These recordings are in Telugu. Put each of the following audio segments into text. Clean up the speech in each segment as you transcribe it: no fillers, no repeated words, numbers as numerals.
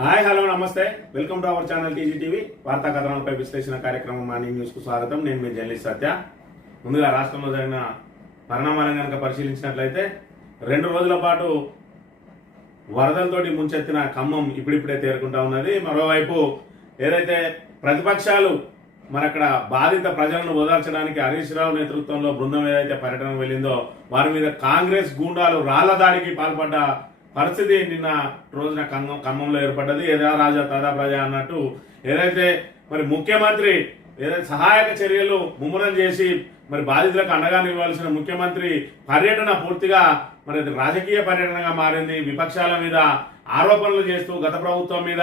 హాయ్ హలో నమస్తే welcome to our channel TGTV వార్తా కథనాలపై విశ్లేషణ కార్యక్రమం మార్నింగ్ న్యూస్ కు స్వాగతం. నేను మీ జర్నలిస్ట్ సత్య. ముందుగా రాష్ట్రంలో జరిగిన పరిణామాలను కనుక పరిశీలించినట్లయితే 2 రోజుల పాటు వరదలతోటి ముంచెత్తిన ఖమ్మం ఇప్పుడిప్పుడే తేరుకుంటా ఉన్నది. మరోవైపు ఏదైతే ప్రతిపక్షాలు అక్కడ బాధిత ప్రజలను ఓదార్చడానికి హరీష్ రావు నేతృత్వంలో బృందం ఏదైతే పర్యటన వెళ్ళిందో వారి మీద కాంగ్రెస్ గూండాలు రాళ్ల దాడికి పాల్పడ్డ పరిస్థితి నిన్న రోజున ఖమ్మంలో ఏర్పడ్డది. ఏదా రాజా తదా ప్రజా అన్నట్టు ఏదైతే మరి ముఖ్యమంత్రి ఏదైతే సహాయక చర్యలు ముమ్మరం చేసి మరి బాధితులకు అండగా నిలవాల్సిన ముఖ్యమంత్రి పర్యటన పూర్తిగా మరి రాజకీయ పర్యటనగా మారింది. విపక్షాల మీద ఆరోపణలు చేస్తూ గత ప్రభుత్వం మీద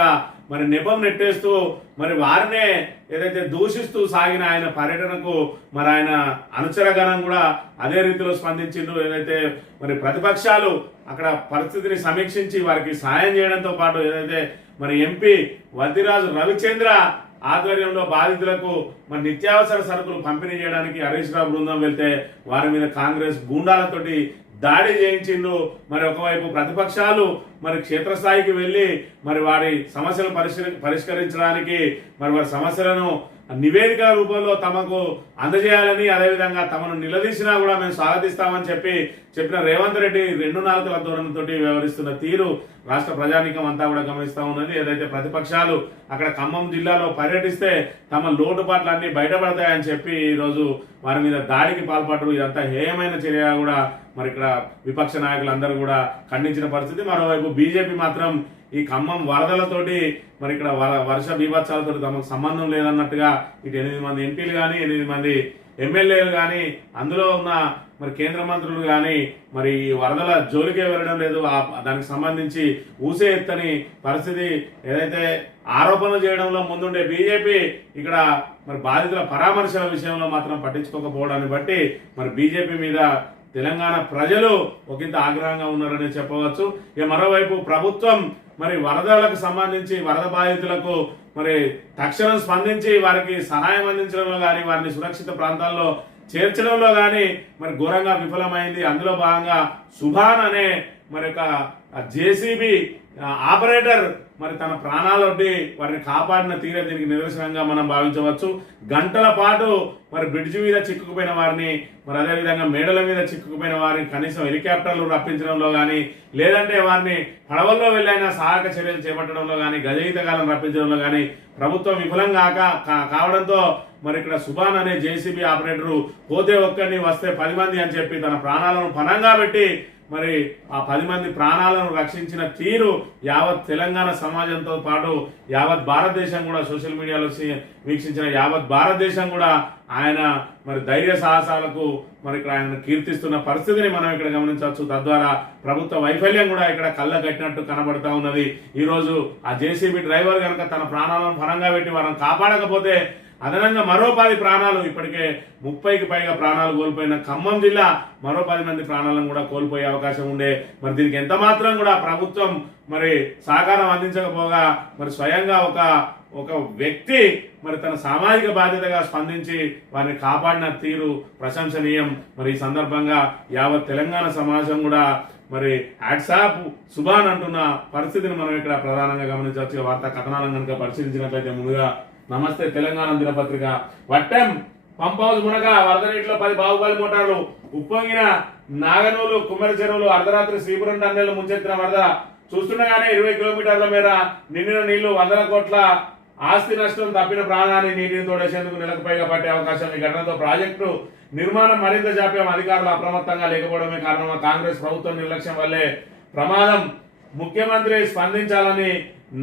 మరి నెపం నెట్టేస్తూ మరి వారినే ఏదైతే దూషిస్తూ సాగిన ఆయన పర్యటనకు మరి ఆయన అనుచరగణం కూడా అదే రీతిలో స్పందించిండ్రు. ఏదైతే మరి ప్రతిపక్షాలు అక్కడ పరిస్థితిని సమీక్షించి వారికి సాయం చేయడంతో పాటు ఏదైతే మరి ఎంపీ వద్దిరాజు రవిచంద్ర ఆధ్వర్యంలో బాధితులకు మరి నిత్యావసర సరుకులు పంపిణీ చేయడానికి హరీష్ రావు బృందం వెళ్తే వారి మీద కాంగ్రెస్ గూండాలతోటి దాడి చేయించిండ్రు. మరి ఒకవైపు ప్రతిపక్షాలు మరి క్షేత్రస్థాయికి వెళ్లి మరి వారి సమస్యలను పరిష్కరించడానికి మరి వారి సమస్యలను నివేదికల రూపంలో తమకు అందజేయాలని అదేవిధంగా తమను నిలదీసినా కూడా మేము స్వాగతిస్తామని చెప్పిన రేవంత్ రెడ్డి 2 నాలుకల ధోరణితో వ్యవహరిస్తున్న తీరు రాష్ట్ర ప్రజానీకం అంతా కూడా గమనిస్తా ఉన్నది. ఏదైతే ప్రతిపక్షాలు అక్కడ ఖమ్మం జిల్లాలో పర్యటిస్తే తమ లోటుపాట్లన్నీ బయటపడతాయని చెప్పి ఈరోజు వారి మీద దాడికి పాల్పడరు. ఇదంతా హేయమైన చర్య కూడా మరి ఇక్కడ విపక్ష నాయకులందరూ కూడా ఖండించిన పరిస్థితి. మరోవైపు బీజేపీ మాత్రం ఈ ఖమ్మం వరదలతోటి మరి ఇక్కడ వర్ష బీభత్సాలతో తమకు సంబంధం లేదన్నట్టుగా ఇటు 8 మంది ఎంపీలు కానీ 8 మంది ఎమ్మెల్యేలు కానీ అందులో ఉన్న మరి కేంద్ర మంత్రులు కానీ మరి వరదల జోలికే వెళ్ళడం లేదు. దానికి సంబంధించి ఊసే ఎత్తని పరిస్థితి. ఏదైతే ఆరోపణలు చేయడంలో ముందుండే బీజేపీ ఇక్కడ మరి బాధితుల పరామర్శల విషయంలో మాత్రం పట్టించుకోకపోవడాన్ని బట్టి మరి బీజేపీ మీద తెలంగాణ ప్రజలు ఒకంత ఆగ్రహంగా ఉన్నారని చెప్పవచ్చు. ఇక మరోవైపు ప్రభుత్వం మరి వరదలకు సంబంధించి వరద బాధితులకు మరి తక్షణం స్పందించి వారికి సహాయం అందించడంలో కానీ వారిని సురక్షిత ప్రాంతాల్లో చేర్చడంలో కానీ మరి ఘోరంగా విఫలమైంది. అందులో భాగంగా సుభాన్ అనే మరి ఒక జేసీబీ ఆపరేటర్ మరి తన ప్రాణాలొడ్డి వారిని కాపాడిన తీరే దీనికి నిదర్శనంగా మనం భావించవచ్చు. గంటల పాటు మరి బ్రిడ్జి మీద చిక్కుకుపోయిన వారిని మరి అదేవిధంగా మేడల మీద చిక్కుకుపోయిన వారిని కనీసం హెలికాప్టర్లు రప్పించడంలో కానీ లేదంటే వారిని పడవల్లో వెళ్ళైనా సహాయక చర్యలు చేపట్టడంలో కానీ గజయితగాలను రప్పించడంలో కానీ ప్రభుత్వం విఫలం కావడంతో మరి ఇక్కడ సుభాన్ అనే జేసీబీ ఆపరేటరు పోతే ఒక్కరిని వస్తే 10 మంది అని చెప్పి తన ప్రాణాలను పణంగా పెట్టి మరి ఆ 10 మంది ప్రాణాలను రక్షించిన తీరు యావత్ తెలంగాణ సమాజంతో పాటు యావత్ భారతదేశం కూడా సోషల్ మీడియాలో వీక్షించిన యావత్ భారతదేశం కూడా ఆయన మరి ధైర్య సాహసాలకు మరి ఇక్కడ ఆయన కీర్తిస్తున్న పరిస్థితిని మనం ఇక్కడ గమనించవచ్చు. తద్వారా ప్రభుత్వ వైఫల్యం కూడా ఇక్కడ కళ్ళ కట్టినట్టు కనబడతా ఉన్నది. ఈరోజు ఆ జేసీబీ డ్రైవర్ కనుక తన ప్రాణాలను పరంగా పెట్టి వారిని కాపాడకపోతే అదనంగా మరో 10 ప్రాణాలు ఇప్పటికే 30కి పైగా ప్రాణాలు కోల్పోయిన ఖమ్మం జిల్లా మరో 10 మంది ప్రాణాలను కూడా కోల్పోయే అవకాశం ఉండే. మరి దీనికి ఎంత మాత్రం కూడా ప్రభుత్వం మరి సహకారం అందించకపోగా మరి స్వయంగా ఒక వ్యక్తి మరి తన సామాజిక బాధ్యతగా స్పందించి వారిని కాపాడిన తీరు ప్రశంసనీయం. మరి ఈ సందర్భంగా యావత్ తెలంగాణ సమాజం కూడా మరి హ్యాట్సాప్ సుభాన్ అంటున్న పరిస్థితిని మనం ఇక్కడ ప్రధానంగా గమనించవచ్చు. వార్తా కథనాలను కనుక పరిశీలించినట్లయితే ముందుగా నమస్తే తెలంగాణ దినపత్రిక వట్టెం పంప్ హౌస్ మునగ వరద నీటిలో 10 బాహుబలి మోటార్లు ఉప్పొంగిన నాగనూలు కుమ్మరి చెరువులు అర్ధరాత్రి శ్రీపురం టన్నెలు ముంచెత్తిన వరద చూస్తుండగానే 20 కిలోమీటర్ల మేర నిండిన నీళ్లు 100 కోట్ల ఆస్తి నష్టం తప్పిన ప్రాణాన్ని నీటిని తోడేసేందుకు నెలకు పైగా పట్టే అవకాశం. ఈ ఘటనతో ప్రాజెక్టు నిర్మాణం మరింత జాప్యం. అధికారులు అప్రమత్తంగా లేకపోవడమే కారణంగా కాంగ్రెస్ ప్రభుత్వం నిర్లక్ష్యం వల్లే ప్రమాదం. ముఖ్యమంత్రి స్పందించాలని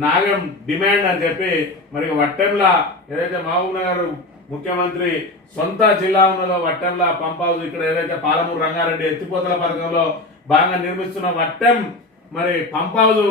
నాగం డిమాండ్ అని చెప్పి మరి వట్టెంల ఏదైతే మహబూబ్ నగర్ ముఖ్యమంత్రి సొంత జిల్లా ఉన్నదో వట్టెంల పంప్ హౌస్ ఇక్కడ ఏదైతే పాలమూరు రంగారెడ్డి ఎత్తిపోతల పథకంలో భాగంగా నిర్మిస్తున్న వట్టెం మరి పంప్ హౌస్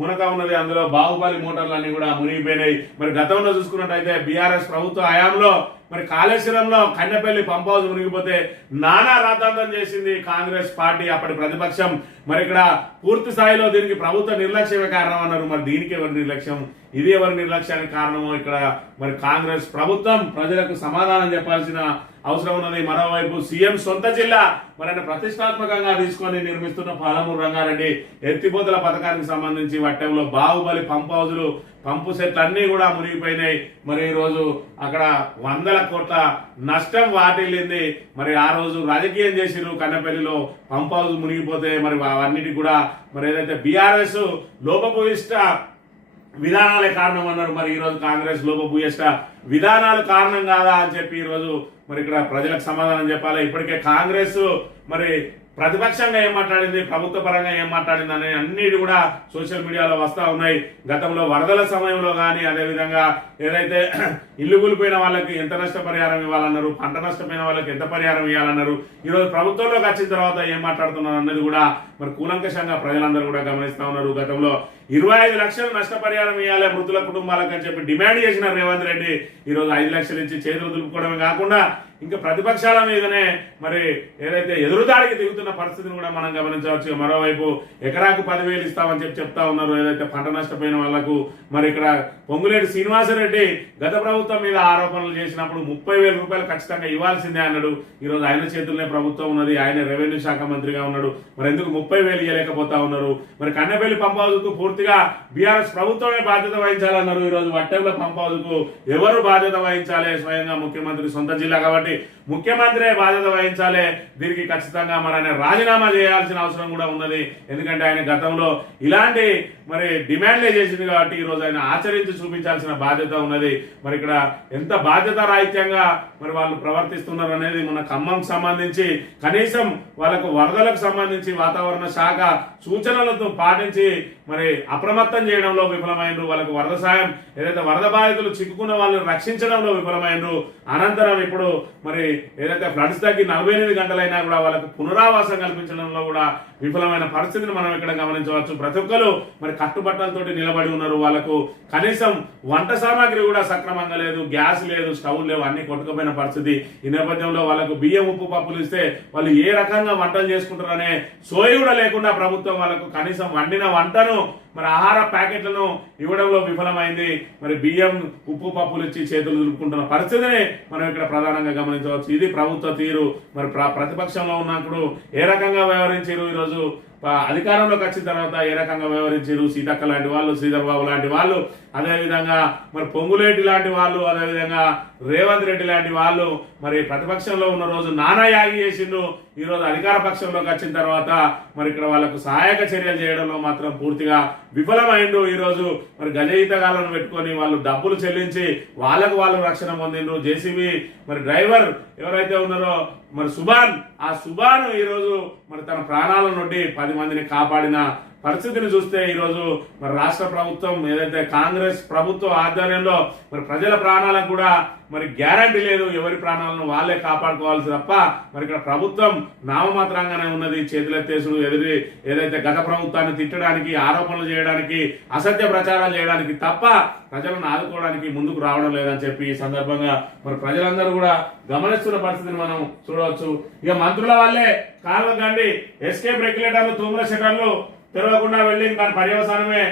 మునక ఉన్నది. అందులో బాహుబలి మోటార్లు అన్ని కూడా మునిగిపోయినాయి. మరి గతంలో చూసుకున్నట్టయితే బీఆర్ఎస్ ప్రభుత్వ హయాంలో మరి కాళేశ్వరంలో కన్నెపల్లి పంప్ హౌస్ మునిగిపోతే నానా రాద్ధాంతం చేసింది కాంగ్రెస్ పార్టీ అప్పటి ప్రతిపక్షం. మరి ఇక్కడ పూర్తి స్థాయిలో దీనికి ప్రభుత్వ నిర్లక్ష్యమే కారణం అన్నారు. మరి దీనికి ఎవరి నిర్లక్ష్యం, ఇది ఎవరి నిర్లక్ష్యానికి కారణమో ఇక్కడ మరి కాంగ్రెస్ ప్రభుత్వం ప్రజలకు సమాధానం చెప్పాల్సిన అవసరం ఉన్నది. మరోవైపు సీఎం సొంత జిల్లా మరి ఆయన ప్రతిష్టాత్మకంగా తీసుకొని నిర్మిస్తున్న పాలమూరు రంగారెడ్డి ఎత్తిపోతల పథకానికి సంబంధించి వట్టంలో బాహుబలి పంప్ హౌజులు పంపు సెట్లు అన్ని కూడా మునిగిపోయినాయి. మరి ఈ రోజు అక్కడ 100 కోట్ల నష్టం వాటిల్లింది. మరి ఆ రోజు రాజకీయం చేసిరు కన్నెపల్లిలో పంప్ హౌస్ మునిగిపోతే మరి అవన్నిటికి కూడా మరి ఏదైతే బీఆర్ఎస్ లోపభూయిష్ట విధానాలే కారణం అన్నారు. మరి ఈ రోజు కాంగ్రెస్ లోపభూయిష్ట విధానాలు కారణం కాదా అని చెప్పి ఈ రోజు మరి ఇక్కడ ప్రజలకు సమాధానం చెప్పాలి. ఇప్పటికే కాంగ్రెస్ మరి ప్రతిపక్షంగా ఏం మాట్లాడింది, ప్రభుత్వ పరంగా ఏం మాట్లాడింది అనే అన్నిటి కూడా సోషల్ మీడియాలో వస్తూ ఉన్నాయి. గతంలో వరదల సమయంలో కానీ అదేవిధంగా ఏదైతే ఇల్లు కూలిపోయిన వాళ్ళకి ఎంత నష్టపరిహారం ఇవ్వాలన్నారు, పంట నష్టపోయిన వాళ్ళకి ఎంత పరిహారం ఇవ్వాలన్నారు, ఈరోజు ప్రభుత్వంలోకి వచ్చిన తర్వాత ఏం మాట్లాడుతున్నారు అన్నది కూడా మరి కూలంకషంగా ప్రజలందరూ కూడా గమనిస్తూ ఉన్నారు. గతంలో 25 లక్షలు నష్టపరిహారం ఇవ్వాలి మృతుల కుటుంబాలకు అని చెప్పి డిమాండ్ చేసిన రేవంత్ రెడ్డి ఈరోజు 5 లక్షలు ఇచ్చి చేతులు దులుపుకోవడమే కాకుండా ఇంకా ప్రతిపక్షాల మీదనే మరి ఏదైతే ఎదురుదాడికి దిగుతున్న పరిస్థితిని కూడా మనం గమనించవచ్చు. మరోవైపు ఎకరాకు 10,000 ఇస్తామని చెప్తా ఉన్నారు. ఏదైతే పంట నష్టపోయిన వాళ్లకు మరి ఇక్కడ పొంగులేటి శ్రీనివాసరెడ్డి గత ప్రభుత్వం మీద ఆరోపణలు చేసినప్పుడు 30,000 రూపాయలు ఖచ్చితంగా ఇవ్వాల్సిందే అన్నాడు. ఈరోజు ఆయన చేతుల్లోనే ప్రభుత్వం ఉన్నది, ఆయన రెవెన్యూ శాఖ మంత్రిగా ఉన్నాడు. మరి ఎందుకు 30,000 ఇవ్వలేకపోతా ఉన్నారు? మరి కన్నెపల్లి పంప్ హౌస్ కు పూర్తిగా బీఆర్ఎస్ ప్రభుత్వమే బాధ్యత వహించాలన్నారు. ఈరోజు వట్టెంల పంప్ హౌస్ కు ఎవరు బాధ్యత వహించాలి? స్వయంగా ముఖ్యమంత్రి సొంత జిల్లా కాబట్టి ముఖ్యమంత్రి బాధ్యత వహించాలి. దీనికి ఖచ్చితంగా మరి ఆయన రాజీనామా చేయాల్సిన అవసరం కూడా ఉన్నది. ఎందుకంటే ఆయన గతంలో ఇలాంటి మరి డిమాండ్లే చేసింది కాబట్టి ఈరోజు ఆయన ఆచరించి చూపించాల్సిన బాధ్యత ఉన్నది. మరి ఇక్కడ ఎంత బాధ్యత రాహిత్యంగా మరి వాళ్ళు ప్రవర్తిస్తున్నారు అనేది మన ఖమ్మం సంబంధించి కనీసం వాళ్ళకు వరదలకు సంబంధించి వాతావరణ శాఖ సూచనలతో పాటించి మరి అప్రమత్తం చేయడంలో విఫలమైనరు. వాళ్ళకు వరద సాయం ఏదైతే వరద బాధితులు చిక్కుకున్న వాళ్ళని రక్షించడంలో విఫలమైనరు. అనంతరం ఇప్పుడు మరి ఏదైతే ఫ్లడ్స్ తగ్గి 48 గంటలైనా కూడా వాళ్ళకు పునరావాసం కల్పించడంలో కూడా విఫలమైన పరిస్థితిని మనం ఇక్కడ గమనించవచ్చు. ప్రతి ఒక్కరు మరి కట్టుబట్టలతోటి నిలబడి ఉన్నారు. వాళ్ళకు కనీసం వంట సామాగ్రి కూడా సక్రమంగా లేదు, గ్యాస్ లేదు, స్టవ్ లేవు, అన్ని కొట్టుకుపోయిన పరిస్థితి. ఈ నేపథ్యంలో వాళ్ళకు బియ్యం ఉప్పు పప్పులు ఇస్తే వాళ్ళు ఏ రకంగా వంటలు చేసుకుంటారనే సోయి కూడా లేకుండా ప్రభుత్వం వాళ్ళకు కనీసం వండిన వంటను మరి ఆహార ప్యాకెట్లను ఇవ్వడంలో విఫలమైంది. మరి బియ్యం ఉప్పు పప్పులు ఇచ్చి చేతులు దులుపుకుంటున్న పరిస్థితిని మనం ఇక్కడ ప్రధానంగా గమనించవచ్చు. ఇది ప్రభుత్వ తీరు. మరి ప్రతిపక్షంలో ఉన్నప్పుడు ఏ రకంగా వ్యవహరించారు, ఈరోజు అధికారంలోకి వచ్చిన తర్వాత ఏ రకంగా వ్యవహరించారు? సీతక్క లాంటి వాళ్ళు, శ్రీధర్ బాబు లాంటి వాళ్ళు, అదేవిధంగా మరి పొంగులేటి లాంటి వాళ్ళు, అదేవిధంగా రేవంత్ రెడ్డి లాంటి వాళ్ళు మరి ప్రతిపక్షంలో ఉన్న రోజు నానా యాగి చేసిండ్రు. ఈ రోజు అధికార పక్షంలోకి వచ్చిన తర్వాత మరి ఇక్కడ వాళ్ళకు సహాయక చర్యలు చేయడంలో మాత్రం పూర్తిగా విఫలమైండు. ఈ రోజు మరి గజయితగాలను పెట్టుకొని వాళ్ళు డబ్బులు చెల్లించి వాళ్ళకు వాళ్ళు రక్షణ పొందిండ్రు. జేసీబీ మరి డ్రైవర్ ఎవరైతే ఉన్నారో మరి ఆ సుబాన్ ఈ రోజు మరి తన ప్రాణాల నుండి 10 మందిని కాపాడిన పరిస్థితిని చూస్తే ఈరోజు మరి రాష్ట్ర ప్రభుత్వం ఏదైతే కాంగ్రెస్ ప్రభుత్వ ఆధ్వర్యంలో మరి ప్రజల ప్రాణాలకు కూడా మరి గ్యారంటీ లేదు. ఎవరి ప్రాణాలను వాళ్ళే కాపాడుకోవాల్సి తప్ప మరి ఇక్కడ ప్రభుత్వం నామమాత్రంగానే ఉన్నది. చేతులెత్తేసుడు ఏదైతే గత ప్రభుత్వాన్ని తిట్టడానికి, ఆరోపణలు చేయడానికి, అసత్య ప్రచారాలు చేయడానికి తప్ప ప్రజలను ఆదుకోవడానికి ముందుకు రావడం లేదని చెప్పి ఈ సందర్భంగా మరి ప్రజలందరూ కూడా గమనిస్తున్న పరిస్థితిని మనం చూడవచ్చు. ఇక మంత్రుల వల్లే కాలువ గండి ఎస్కేప్ రెగ్యులేటర్లు, తూముల షటర్లు తెరవకుండా వెళ్లి దాని పర్యవసానమే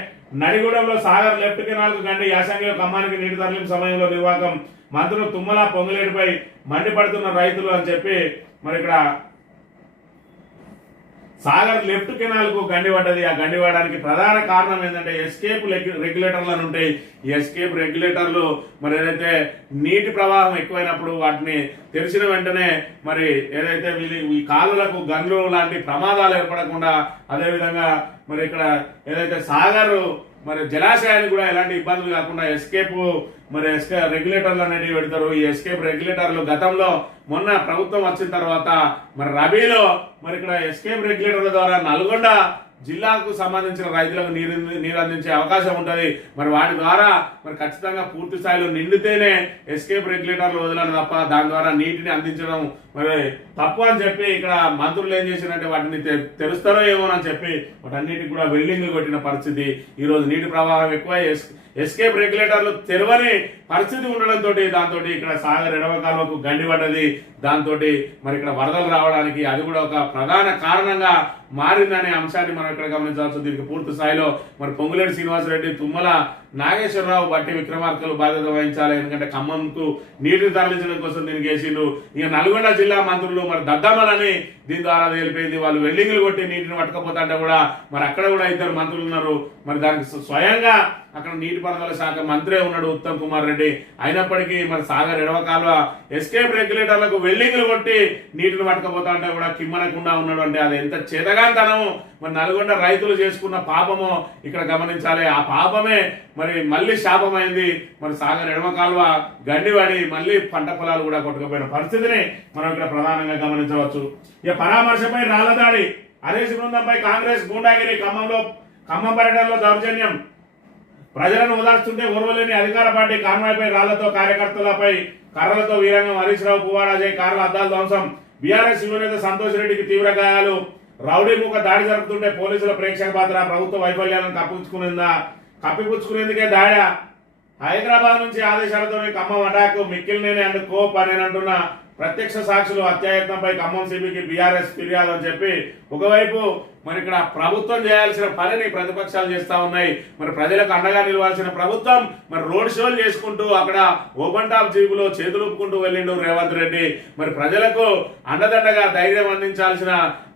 నడిగూడెంలో సాగర్ లెఫ్ట్ కెనాల్ గండి యాసంగిలో ఖమ్మానికి నీటి తరలింపు సమయంలో నిర్వాహకం మంత్రులు తుమ్మల పొంగులేటిపై మండిపడుతున్న రైతులు అని చెప్పి మరి ఇక్కడ సాగర్ లెఫ్ట్ కెనాల్ కు గండి పడ్డది. ఆ గండి పడడానికి ప్రధాన కారణం ఏంటంటే ఎస్కేప్ రెగ్యులేటర్లు ఉంటాయి. ఈ ఎస్కేప్ రెగ్యులేటర్లు మరి ఏదైతే నీటి ప్రవాహం ఎక్కువైనప్పుడు వాటిని తెరిచిన వెంటనే మరి ఏదైతే ఈ కాలువలకు గన్లు లాంటి ప్రమాదాలు ఏర్పడకుండా, అదేవిధంగా మరి ఇక్కడ ఏదైతే సాగర్ మరి జలాశయానికి కూడా ఎలాంటి ఇబ్బందులు కాకుండా ఎస్కేప్ రెగ్యులేటర్లు అనేవి పెడతారు. ఈ ఎస్కేప్ రెగ్యులేటర్లు గతంలో మొన్న ప్రభుత్వం వచ్చిన తర్వాత మరి రబీలో మరి ఇక్కడ ఎస్కేప్ రెగ్యులేటర్ల ద్వారా నల్గొండ జిల్లాకు సంబంధించిన రైతులకు నీరు అందించే అవకాశం ఉంటుంది. మరి వాటి ద్వారా మరి ఖచ్చితంగా పూర్తి స్థాయిలో నిండితేనే ఎస్కేప్ రెగ్యులేటర్లు వదలను తప్ప దాని ద్వారా నీటిని అందించడం మరి తప్పు అని చెప్పి ఇక్కడ మంత్రులు ఏం చేసినట్టే వాటిని తెరుస్తారో ఏమో అని చెప్పి వాటన్నిటికి కూడా వెల్డింగ్లు కొట్టిన పరిస్థితి. ఈ రోజు నీటి ప్రవాహం ఎక్కువ ఎస్కేప్ రెగ్యులేటర్లు తెరవని పరిస్థితి ఉండడంతో దాంతో ఇక్కడ సాగర్ ఎడమ కాలువకు గండి పడ్డది. దాంతో మరి ఇక్కడ వరదలు రావడానికి అది కూడా ఒక ప్రధాన కారణంగా మారిందనే అంశాన్ని మనం ఇక్కడ గమనించవచ్చు. దీనికి పూర్తి స్థాయిలో మరి పొంగులేటి శ్రీనివాసరెడ్డి, తుమ్మల నాగేశ్వరరావు, బట్టి విక్రమార్కలు బాధ్యత వహించాలి. ఎందుకంటే ఖమ్మంకు నీటిని తరలించడం కోసం దీనికి వేసిండు. ఇక నల్గొండ జిల్లా మంత్రులు మరి దద్దమ్మలని దీని ద్వారా తేలిపోయింది. వాళ్ళు వెల్డింగ్లు కొట్టి నీటిని పట్టుకపోతుంటే కూడా మరి అక్కడ కూడా ఇద్దరు మంత్రులు ఉన్నారు. మరి దానికి స్వయంగా అక్కడ నీటిపారుదల శాఖ మంత్రే ఉన్నాడు ఉత్తమ్ కుమార్ రెడ్డి. అయినప్పటికీ మరి సాగర్ ఎడవ కాలువ ఎస్కేప్ రెగ్యులేటర్లకు వెల్డింగ్లు కొట్టి నీటిని పట్టుకపోతా అంటే కూడా కిమ్మనకుండా ఉన్నాడు. అంటే అది ఎంత చేతగాంతనము మరి నల్గొండ రైతులు చేసుకున్న పాపమో ఇక్కడ గమనించాలి. ఆ పాపమే మరి మళ్ళీ శాపమైంది. మరి సాగర్ ఎడమ కాలువ గండివాడి మళ్ళీ పంట పొలాలు కూడా కొట్టుకుపోయిన పరిస్థితిని మనం ఇక్కడ ప్రధానంగా గమనించవచ్చు. ఇక పరామర్శపై రాళ్లదాడి, హరీష్ బృందంపై కాంగ్రెస్ గూండాగిరి, ఖమ్మం పర్యటనలో దౌర్జన్యం, ప్రజలను ఓదార్చుంటే ఓర్వలేని అధికార పార్టీ కాన్వాయ్పై రాళ్లతో కార్యకర్తలపై కర్రలతో వీరంగం, హరీష్ రావు, పువ్వాడ అజయ్ కార్ల అద్దాల ధ్వంసం, బీఆర్ఎస్ యువనేత సంతోష్ రెడ్డికి తీవ్ర గాయాలు, రౌడీ ముఖ దాడి జరుపుతుంటే పోలీసుల ప్రేక్షక పాత్ర, ప్రభుత్వ వైఫల్యాలను కప్పిపుచ్చుకునేందుకే దాడి, హైదరాబాద్ నుంచి ఆదేశాలతో Khammam attack, Mikkilineni and cope అని అంటున్న ప్రత్యక్ష సాక్షులు, హత్యాయత్నంపై ఖమ్మం సిబికి బీఆర్ఎస్ ఫిర్యాదు అని చెప్పి ఒకవైపు మరి ఇక్కడ ప్రభుత్వం చేయాల్సిన పనిని ప్రతిపక్షాలు చేస్తా ఉన్నాయి. మరి ప్రజలకు అండగా నిలవాల్సిన ప్రభుత్వం మరి రోడ్ షోలు చేసుకుంటూ అక్కడ ఓపెన్ టాప్ జీబులో చేతులుపుకుంటూ వెళ్ళిండు రేవంత్ రెడ్డి. మరి ప్రజలకు అండదండగా ధైర్యం అందించాల్సిన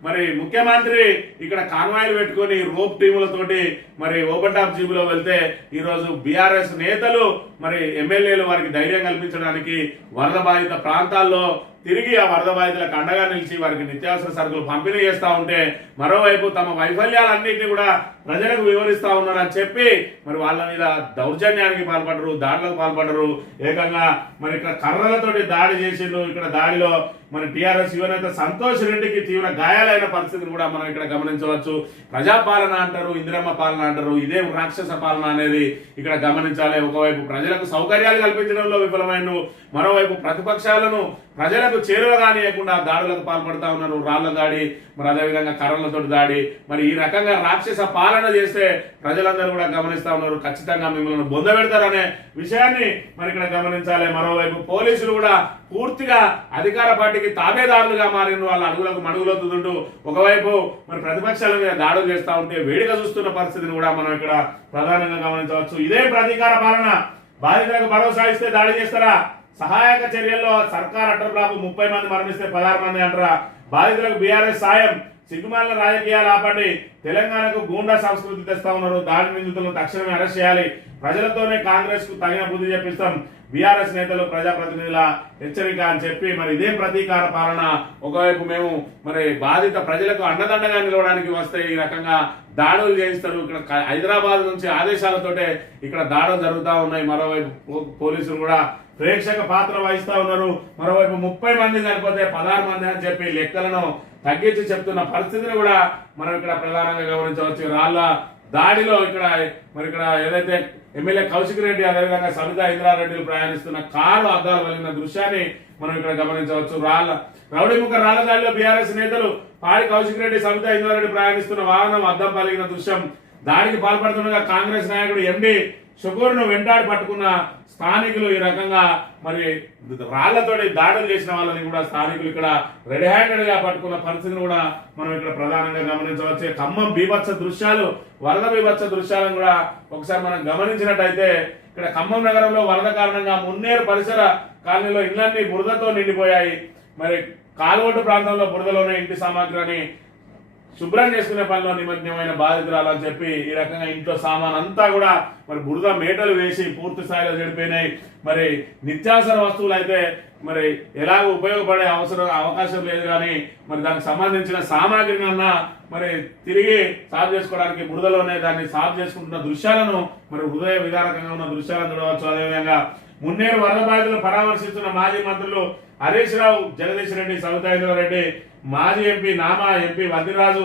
మరి ముఖ్యమంత్రి ఇక్కడ కాన్వాయిలు పెట్టుకొని రోప్ టీములతోటి మరి ఓపెన్ టాప్ జీబులో వెళ్తే ఈరోజు బీఆర్ఎస్ నేతలు మరి ఎమ్మెల్యేలు వారికి ధైర్యం కల్పించడానికి వరద బాధిత ప్రాంతాల్లో తిరిగి ఆ వరద బాధితులకు అండగా నిలిచి వారికి నిత్యావసర సరుకులు పంపిణీ చేస్తూ ఉంటే మరోవైపు తమ వైఫల్యాలన్నింటినీ కూడా ప్రజలకు వివరిస్తా ఉన్నారని చెప్పి మరి వాళ్ళ మీద దౌర్జన్యానికి పాల్పడరు, దాడులకు పాల్పడరు. ఏకంగా మరి ఇక్కడ కర్రలతోటి దాడి చేసిండ్రు. ఇక్కడ దాడిలో మరి టీఆర్ఎస్ యువనేత సంతోష్ రెడ్డికి తీవ్ర గాయాలైన పరిస్థితిని కూడా మనం ఇక్కడ గమనించవచ్చు. ప్రజాపాలన అంటారు, ఇందిరమ్మ పాలన అంటారు, ఇదే రాక్షస పాలన అనేది ఇక్కడ గమనించాలి. ఒకవైపు ప్రజలకు సౌకర్యాలు కల్పించడంలో విఫలమైన, మరోవైపు ప్రతిపక్షాలను ప్రజలకు చేరువగానియకుండా దాడులకు పాల్పడతా ఉన్నారు. రాళ్ల దాడి, మరి అదేవిధంగా కర్రలతో దాడి, మరి ఈ రకంగా రాక్షస పాలన చేస్తే ప్రజలందరూ కూడా గమనిస్తా ఉన్నారు. ఖచ్చితంగా మిమ్మల్ని బొందబెడతారనే విషయాన్ని మరి ఇక్కడ గమనించాలి. మరోవైపు పోలీసులు కూడా పూర్తిగా అధికార పార్టీకి తాబేదారులుగా మారిన వాళ్ళ అడుగులకు మడుగులొద్దుతుంటూ ఒకవైపు మరి ప్రతిపక్షాల మీద దాడులు చేస్తా ఉంటే వేడిగా చూస్తున్న పరిస్థితిని కూడా మనం ఇక్కడ ప్రధానంగా గమనించవచ్చు. ఇదే ప్రతీకార పాలన, బాధితులకు భరోసా ఇస్తే దాడి చేస్తారా? సహాయక చర్యల్లో సర్కార్ అట్టర్లాపు 30 మంది మరణిస్తే 16 మంది అంటారా? బాధితులకు బీఆర్ఎస్ సాయం, సిగ్గుమాలిన రాజకీయాలు ఆపండి, తెలంగాణకు గూండా సంస్కృతి తెస్తా ఉన్నారు, దాడి నిందితులను తక్షణమే అరెస్ట్ చేయాలి, ప్రజలతోనే కాంగ్రెస్ కు తగిన బుద్ధి చెప్పిస్తాం, బీఆర్ఎస్ నేతలు ప్రజాప్రతినిధుల హెచ్చరిక అని చెప్పి మరి ఇదే ప్రతీకార పాలన. ఒకవైపు మేము మరి బాధిత ప్రజలకు అండదండగా నిలవడానికి వస్తే ఈ రకంగా దాడులు చేయిస్తారు. ఇక్కడ హైదరాబాద్ నుంచి ఆదేశాలతోటే ఇక్కడ దాడులు జరుగుతూ ఉన్నాయి. మరోవైపు పోలీసులు కూడా ప్రేక్షక పాత్ర వహిస్తా ఉన్నారు. మరోవైపు 30 మంది చనిపోతే 16 మంది అని చెప్పి లెక్కలను తగ్గించి చెప్తున్న పరిస్థితిని కూడా మనం ఇక్కడ ప్రధానంగా గమనించవచ్చు. రాళ్ల దాడిలో ఇక్కడ ఏదైతే ఎమ్మెల్యే కౌశిక్ రెడ్డి, అదేవిధంగా సబితా ఇంద్రారెడ్డిలు ప్రయాణిస్తున్న కారు అద్దాలు వలిగిన దృశ్యాన్ని మనం ఇక్కడ గమనించవచ్చు. రౌడీముఖ రాళ్ల దాడిలో బీఆర్ఎస్ నేతలు పాడి కౌశిక్ రెడ్డి, సబితా ఇంద్రారెడ్డి ప్రయాణిస్తున్న వాహనం అద్దం పలిగిన దృశ్యం. దాడికి పాల్పడుతుండగా కాంగ్రెస్ నాయకుడు ఎండి షుగూర్ను వెంటాడి పట్టుకున్న స్థానికులు ఈ రకంగా మరి రాళ్లతోటి దాడులు చేసిన వాళ్ళని కూడా స్థానికులు ఇక్కడ రెడీ హ్యాండెడ్ గా పట్టుకున్న పరిస్థితిని కూడా మనం ఇక్కడ ప్రధానంగా గమనించవచ్చు. ఖమ్మం బీభత్స దృశ్యాలు, వరద బీభత్స దృశ్యాలను కూడా ఒకసారి మనం గమనించినట్టయితే ఇక్కడ ఖమ్మం నగరంలో వరద కారణంగా మున్నేరు పరిసర కాలనీలో ఇళ్లన్నీ బురదతో నిండిపోయాయి. మరి కాలువట్టు ప్రాంతంలో బురదలోనే ఇంటి సామాగ్రిని శుభ్రం చేసుకునే పనిలో నిమగ్నమైన బాధితురాలు అని చెప్పి ఈ రకంగా ఇంట్లో సామాన్ అంతా కూడా మరి బురద మేటలు వేసి పూర్తి స్థాయిలో చెడిపోయినాయి. మరి నిత్యావసర వస్తువులు అయితే మరి ఎలాగ ఉపయోగపడే అవకాశం లేదు, కానీ మరి దానికి సంబంధించిన సామాగ్రిని అన్నా మరి తిరిగి సాగు చేసుకోవడానికి బురదలోనే దాన్ని సాగు చేసుకుంటున్న దృశ్యాలను మరి హృదయ విదారకంగా ఉన్న దృశ్యాలను చూడవచ్చు. అదేవిధంగా మున్నేరు వరద బాధితులను పరామర్శిస్తున్న మాజీ మంత్రులు హరీష్ రావు, జగదీష్ రెడ్డి, సబితా ఇంద్రారెడ్డి, మాజీ MP Nama, MP Vaddiraju,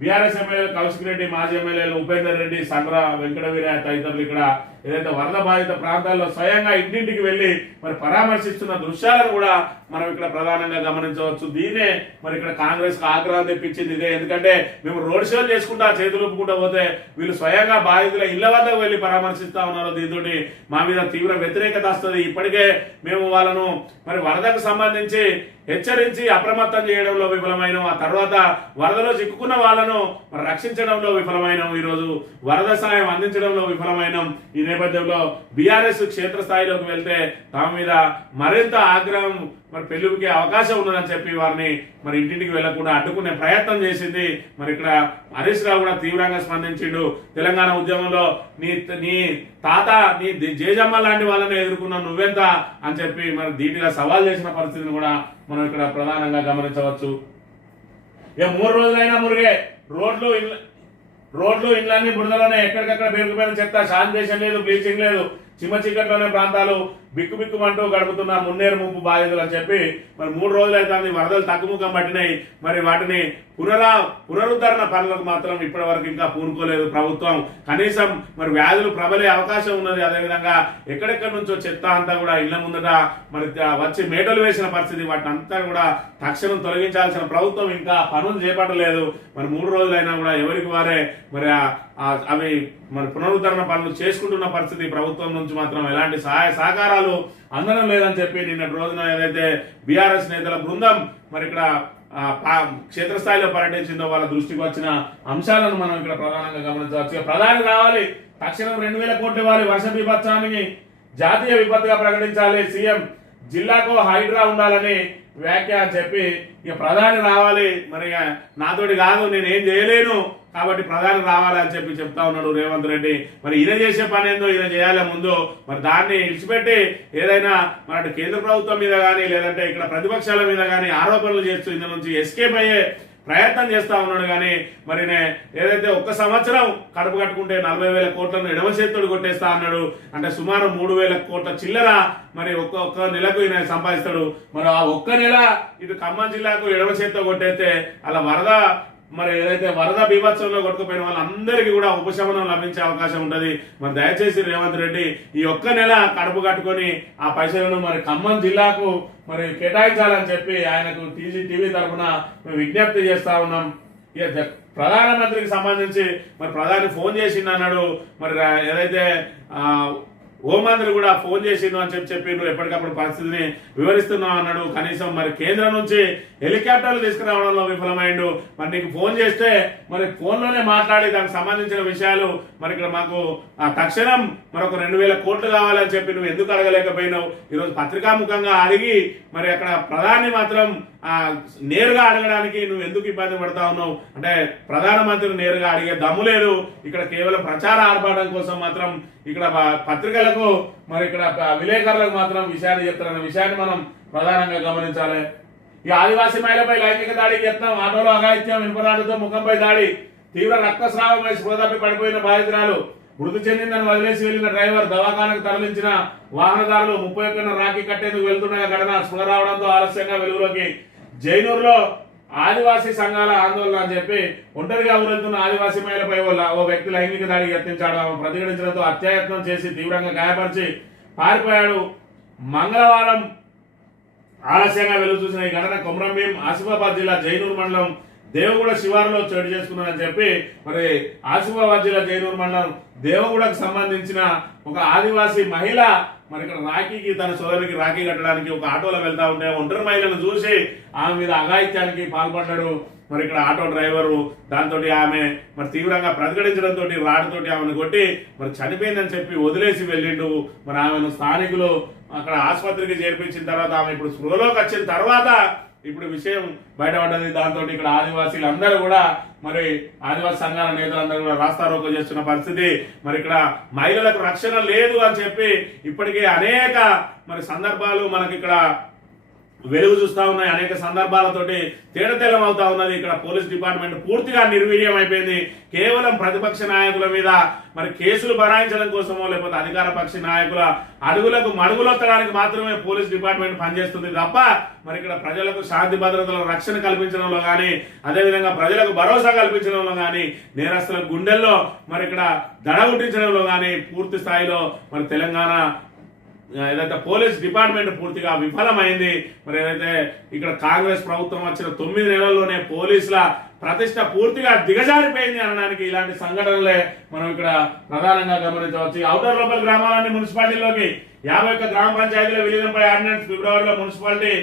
BRS ఎమ్మెల్యేలు కౌశిక్ రెడ్డి, మాజీ ఎమ్మెల్యేలు ఉపేందర్ రెడ్డి, సంగ్ర వెంకటవీరయ్య తదితరులు ఇక్కడ ఏదైతే వరద బాధిత ప్రాంతాల్లో స్వయంగా ఇంటింటికి వెళ్ళి మరి పరామర్శిస్తున్న దృశ్యాలను కూడా మనం ఇక్కడ ప్రధానంగా గమనించవచ్చు. దీనే మరి ఇక్కడ కాంగ్రెస్ కు ఆగ్రహం తెప్పించింది ఇదే. ఎందుకంటే మేము రోడ్ షోలు చేసుకుంటా చేతులు ఒప్పుకుంటా పోతే వీళ్ళు స్వయంగా బాధితుల ఇళ్ల వద్దకు వెళ్ళి పరామర్శిస్తా ఉన్నారు. దీంతో మా మీద తీవ్ర వ్యతిరేకత వస్తుంది. ఇప్పటికే మేము వాళ్ళను మరి వరదకు సంబంధించి హెచ్చరించి అప్రమత్తం చేయడంలో విఫలమైన, ఆ తర్వాత వరదలో చిక్కుకున్న వాళ్ళను రక్షించడంలో విఫలమైన, ఈరోజు వరద సాయం అందించడంలో విఫలమైన ఈ నేపథ్యంలో బీఆర్ఎస్ క్షేత్రస్థాయిలోకి వెళ్తే తమ మీద మరింత ఆగ్రహం మరి పెళ్లికి అవకాశం ఉన్నదని చెప్పి వారిని మరి ఇంటింటికి వెళ్లకుండా అడ్డుకునే ప్రయత్నం చేసింది. మరి ఇక్కడ హరీష్ రావు కూడా తీవ్రంగా స్పందించిండు. తెలంగాణ ఉద్యమంలో నీ తాత నీ జేజమ్మ లాంటి వాళ్ళని ఎదుర్కొన్నావు, నువ్వెంత అని చెప్పి మరి ధీటుగా సవాల్ చేసిన పరిస్థితిని కూడా మనం ఇక్కడ ప్రధానంగా గమనించవచ్చు. ఇక 3 రోజులైనా మురిగే రోడ్లు ఇండ్లన్నీ బురదలోనే, ఎక్కడికక్కడ పేరుకుపోయిన చెత్త, శానిటేషన్ లేదు, బ్లీచింగ్ లేదు, చిమ్మ చీకట్లోనే ప్రాంతాలు బిక్కుబిక్కుమంటూ గడుపుతున్న మున్నేరు ముంపు బాధితులు అని చెప్పి మరి 3 రోజులు అయితే వరదలు తగ్గుముఖం పట్టినాయి. మరి వాటిని పునరుద్ధరణ పనులకు మాత్రం ఇప్పటి వరకు ఇంకా పూనుకోలేదు ప్రభుత్వం. కనీసం మరి వ్యాధులు ప్రబలే అవకాశం ఉన్నది. అదేవిధంగా ఎక్కడెక్కడి నుంచో చెత్త అంతా కూడా ఇళ్ల ముందట మరి వచ్చి మేటలు వేసిన పరిస్థితి, వాటిని అంతా కూడా తక్షణం తొలగించాల్సిన ప్రభుత్వం ఇంకా పనులు చేపట్టలేదు. మరి 3 రోజులైనా కూడా ఎవరికి వారే మరి అవి మరి పునరుద్ధరణ పనులు చేసుకుంటున్న పరిస్థితి. ప్రభుత్వం నుంచి మాత్రం ఎలాంటి సహాయ సహకారాలు అందడం లేదని చెప్పి నిన్నటి రోజున ఏదైతే బీఆర్ఎస్ నేతల బృందం మరి ఇక్కడ క్షేత్రస్థాయిలో పర్యటించిందో వాళ్ళ దృష్టికి వచ్చిన అంశాలను మనం ఇక్కడ ప్రధానంగా గమనించవచ్చు. ప్రధాని రావాలి, తక్షణం 2000 కోట్లు ఇవ్వాలి, వర్ష బీభత్సాన్ని జాతీయ విపత్తుగా ప్రకటించాలి, సీఎం జిల్లాకు హైడ్రా ఉండాలని వ్యాఖ్య అని చెప్పి ఇక ప్రధాని రావాలి, మరి నాతోటి కాదు నేను ఏం చేయలేను కాబట్టి ప్రధాని రావాలి అని చెప్పి చెప్తా ఉన్నాడు రేవంత్ రెడ్డి. మరి ఈయన చేసే పని ఏందో ఈయన చేయాలి ముందు. మరి దాన్ని విడిచిపెట్టి ఏదైనా మన కేంద్ర ప్రభుత్వం మీద కానీ లేదంటే ఇక్కడ ప్రతిపక్షాల మీద కానీ ఆరోపణలు చేస్తూ ఇందులో నుంచి ఎస్కేప్ అయ్యే ప్రయత్నం చేస్తా ఉన్నాడు. కానీ మరి ఏదైతే 1 సంవత్సరం కడుపు కట్టుకుంటే 40,000 కోట్లను ఎడమ చేతుడు కొట్టేస్తా అన్నాడు. అంటే సుమారు 3,000 కోట్ల చిల్లర మరి ఒక్క నెలకు ఈయన సంపాదిస్తాడు. మరి ఆ 1 నెల ఇటు ఖమ్మం జిల్లాకు ఎడమ చేతితో కొట్టేస్తే అలా మరి ఏదైతే వరద బీభత్సంలో కొట్టుకుపోయిన వాళ్ళందరికీ కూడా ఉపశమనం లభించే అవకాశం ఉంటది. మరి దయచేసి రేవంత్ రెడ్డి ఈ 1 నెల కడుపు కట్టుకొని ఆ పైసలను మరి ఖమ్మం జిల్లాకు మరి కేటాయించాలని చెప్పి ఆయనకు టీవీ తరఫున మేము విజ్ఞప్తి చేస్తా ఉన్నాం. ప్రధానమంత్రికి సంబంధించి మరి ప్రధాని ఫోన్ చేసిండు అన్నాడు. మరి ఏదైతే హోంమంత్రి కూడా ఫోన్ చేసిండు అని చెప్పిండు, ఎప్పటికప్పుడు పరిస్థితిని వివరిస్తున్నాం అన్నాడు. కనీసం మరి కేంద్రం నుంచి హెలికాప్టర్లు తీసుకురావడంలో విఫలమైండు. మరి నీకు ఫోన్ చేస్తే మరి ఫోన్లోనే మాట్లాడి దానికి సంబంధించిన విషయాలు మరి ఇక్కడ మాకు తక్షణం మరొక 2,000 కోట్లు కావాలని చెప్పి నువ్వు ఎందుకు అడగలేకపోయినావు? ఈరోజు పత్రికాముఖంగా అడిగి మరి అక్కడ ప్రధాని మాత్రం నేరుగా అడగడానికి నువ్వు ఎందుకు ఇబ్బంది పడతా ఉన్నావు? అంటే ప్రధానమంత్రిని నేరుగా అడిగే దమ్ము లేదు. ఇక్కడ కేవలం ప్రచార ఆర్భాటం కోసం మాత్రం ఇక్కడ పత్రికలకు మరి ఇక్కడ విలేకరులకు మాత్రం విషయాన్ని చెప్తారన్న విషయాన్ని మనం ప్రధానంగా గమనించాలి. ఈ ఆదివాసీ మహిళపై లైంగిక దాడికి యత్నం, ఆటోలో అఘాయిత్యం, ఇనుపరాడుతో ముఖంపై దాడి, తీవ్ర రక్తస్రావమై స్పృహ పడిపోయిన బాధితురాలు, మృతి చెందిందని వదిలేసి వెళ్లిన డ్రైవర్, దవాఖానకు తరలించిన వాహనదారులు, 31 రాఖీ కట్టేందుకు వెళ్తున్న ఘటన స్పృహ రావడంతో ఆలస్యంగా వెలుగులోకి. జైనూరులో ఆదివాసీ సంఘాల ఆందోళన అని చెప్పి ఒంటరిగా ఊరెళ్తున్న ఆదివాసీ మహిళపై ఓ వ్యక్తి లైంగిక దాడికి యత్నించాడు. ఆమె ప్రతిఘటించడంతో హత్యాయత్నం చేసి తీవ్రంగా గాయపరిచి పారిపోయాడు. మంగళవారం ఆలస్యంగా వెలుగు చూసిన ఈ ఘటన కొమరంభీం ఆసిఫాబాద్ జిల్లా జైనూరు మండలం దేవగూడ శివారులో చోటు చేసుకున్నారని చెప్పి మరి ఆసిఫాబాద్ జిల్లా జైనూరు మండలం దేవగూడకు సంబంధించిన ఒక ఆదివాసీ మహిళ మరి ఇక్కడ రాఖీకి తన సోదరికి రాఖీ కట్టడానికి ఒక ఆటోలో వెళ్తా ఉంటే ఒంటరి మహిళను చూసి ఆమె మీద అఘాయిత్యానికి పాల్పడ్డాడు. మరి ఇక్కడ ఆటో డ్రైవరు దాంతో ఆమె మరి తీవ్రంగా ప్రతిఘటించడంతో రాడ్తోటి ఆమెను కొట్టి మరి చనిపోయిందని చెప్పి వదిలేసి వెళ్ళిండు. మరి ఆమెను స్థానికులు అక్కడ ఆసుపత్రికి చేర్పించిన తర్వాత ఆమె ఇప్పుడు స్పృహలోకి వచ్చిన తర్వాత ఇప్పుడు విషయం బయటపడ్డది. దాంతో ఇక్కడ ఆదివాసీలు అందరూ కూడా మరి ఆదివాసీ సంఘాల నేతలందరూ కూడా రాస్తారోకో చేస్తున్న పరిస్థితి. మరి ఇక్కడ మహిళలకు రక్షణ లేదు అని చెప్పి ఇప్పటికే అనేక మరి సందర్భాలు మనకి ఇక్కడ వెలుగు చూస్తా ఉన్నాయి. అనేక సందర్భాలతోటి తేటతెల్లం అవుతా ఉన్నది. ఇక్కడ పోలీస్ డిపార్ట్మెంట్ పూర్తిగా నిర్వీర్యం అయిపోయింది. కేవలం ప్రతిపక్ష నాయకుల మీద మరి కేసులు బనాయించడం కోసమో లేకపోతే అధికార పక్ష నాయకుల అడుగులకు మడుగులొత్తడానికి మాత్రమే పోలీస్ డిపార్ట్మెంట్ పనిచేస్తుంది తప్ప మరి ఇక్కడ ప్రజలకు శాంతి భద్రతల రక్షణ కల్పించడంలో కానీ, అదేవిధంగా ప్రజలకు భరోసా కల్పించడంలో కానీ, నేరస్తుల గుండెల్లో మరి ఇక్కడ దడ పుట్టించడంలో కానీ పూర్తి స్థాయిలో మరి తెలంగాణ ఏదైతే పోలీస్ డిపార్ట్మెంట్ పూర్తిగా విఫలమైంది. మరి ఏదైతే ఇక్కడ కాంగ్రెస్ ప్రభుత్వం వచ్చిన 9 నెలల్లోనే పోలీసుల ప్రతిష్ట పూర్తిగా దిగజారిపోయింది అనడానికి ఇలాంటి సంఘటనలే మనం ఇక్కడ ప్రధానంగా గమనించవచ్చు. ఔటర్ లోపల గ్రామాలన్నీ మున్సిపాలిటీలోకి 51 గ్రామ పంచాయతీల విలీనంపై ఆర్డినెన్స్ ఫిబ్రవరిలో మున్సిపాలిటీ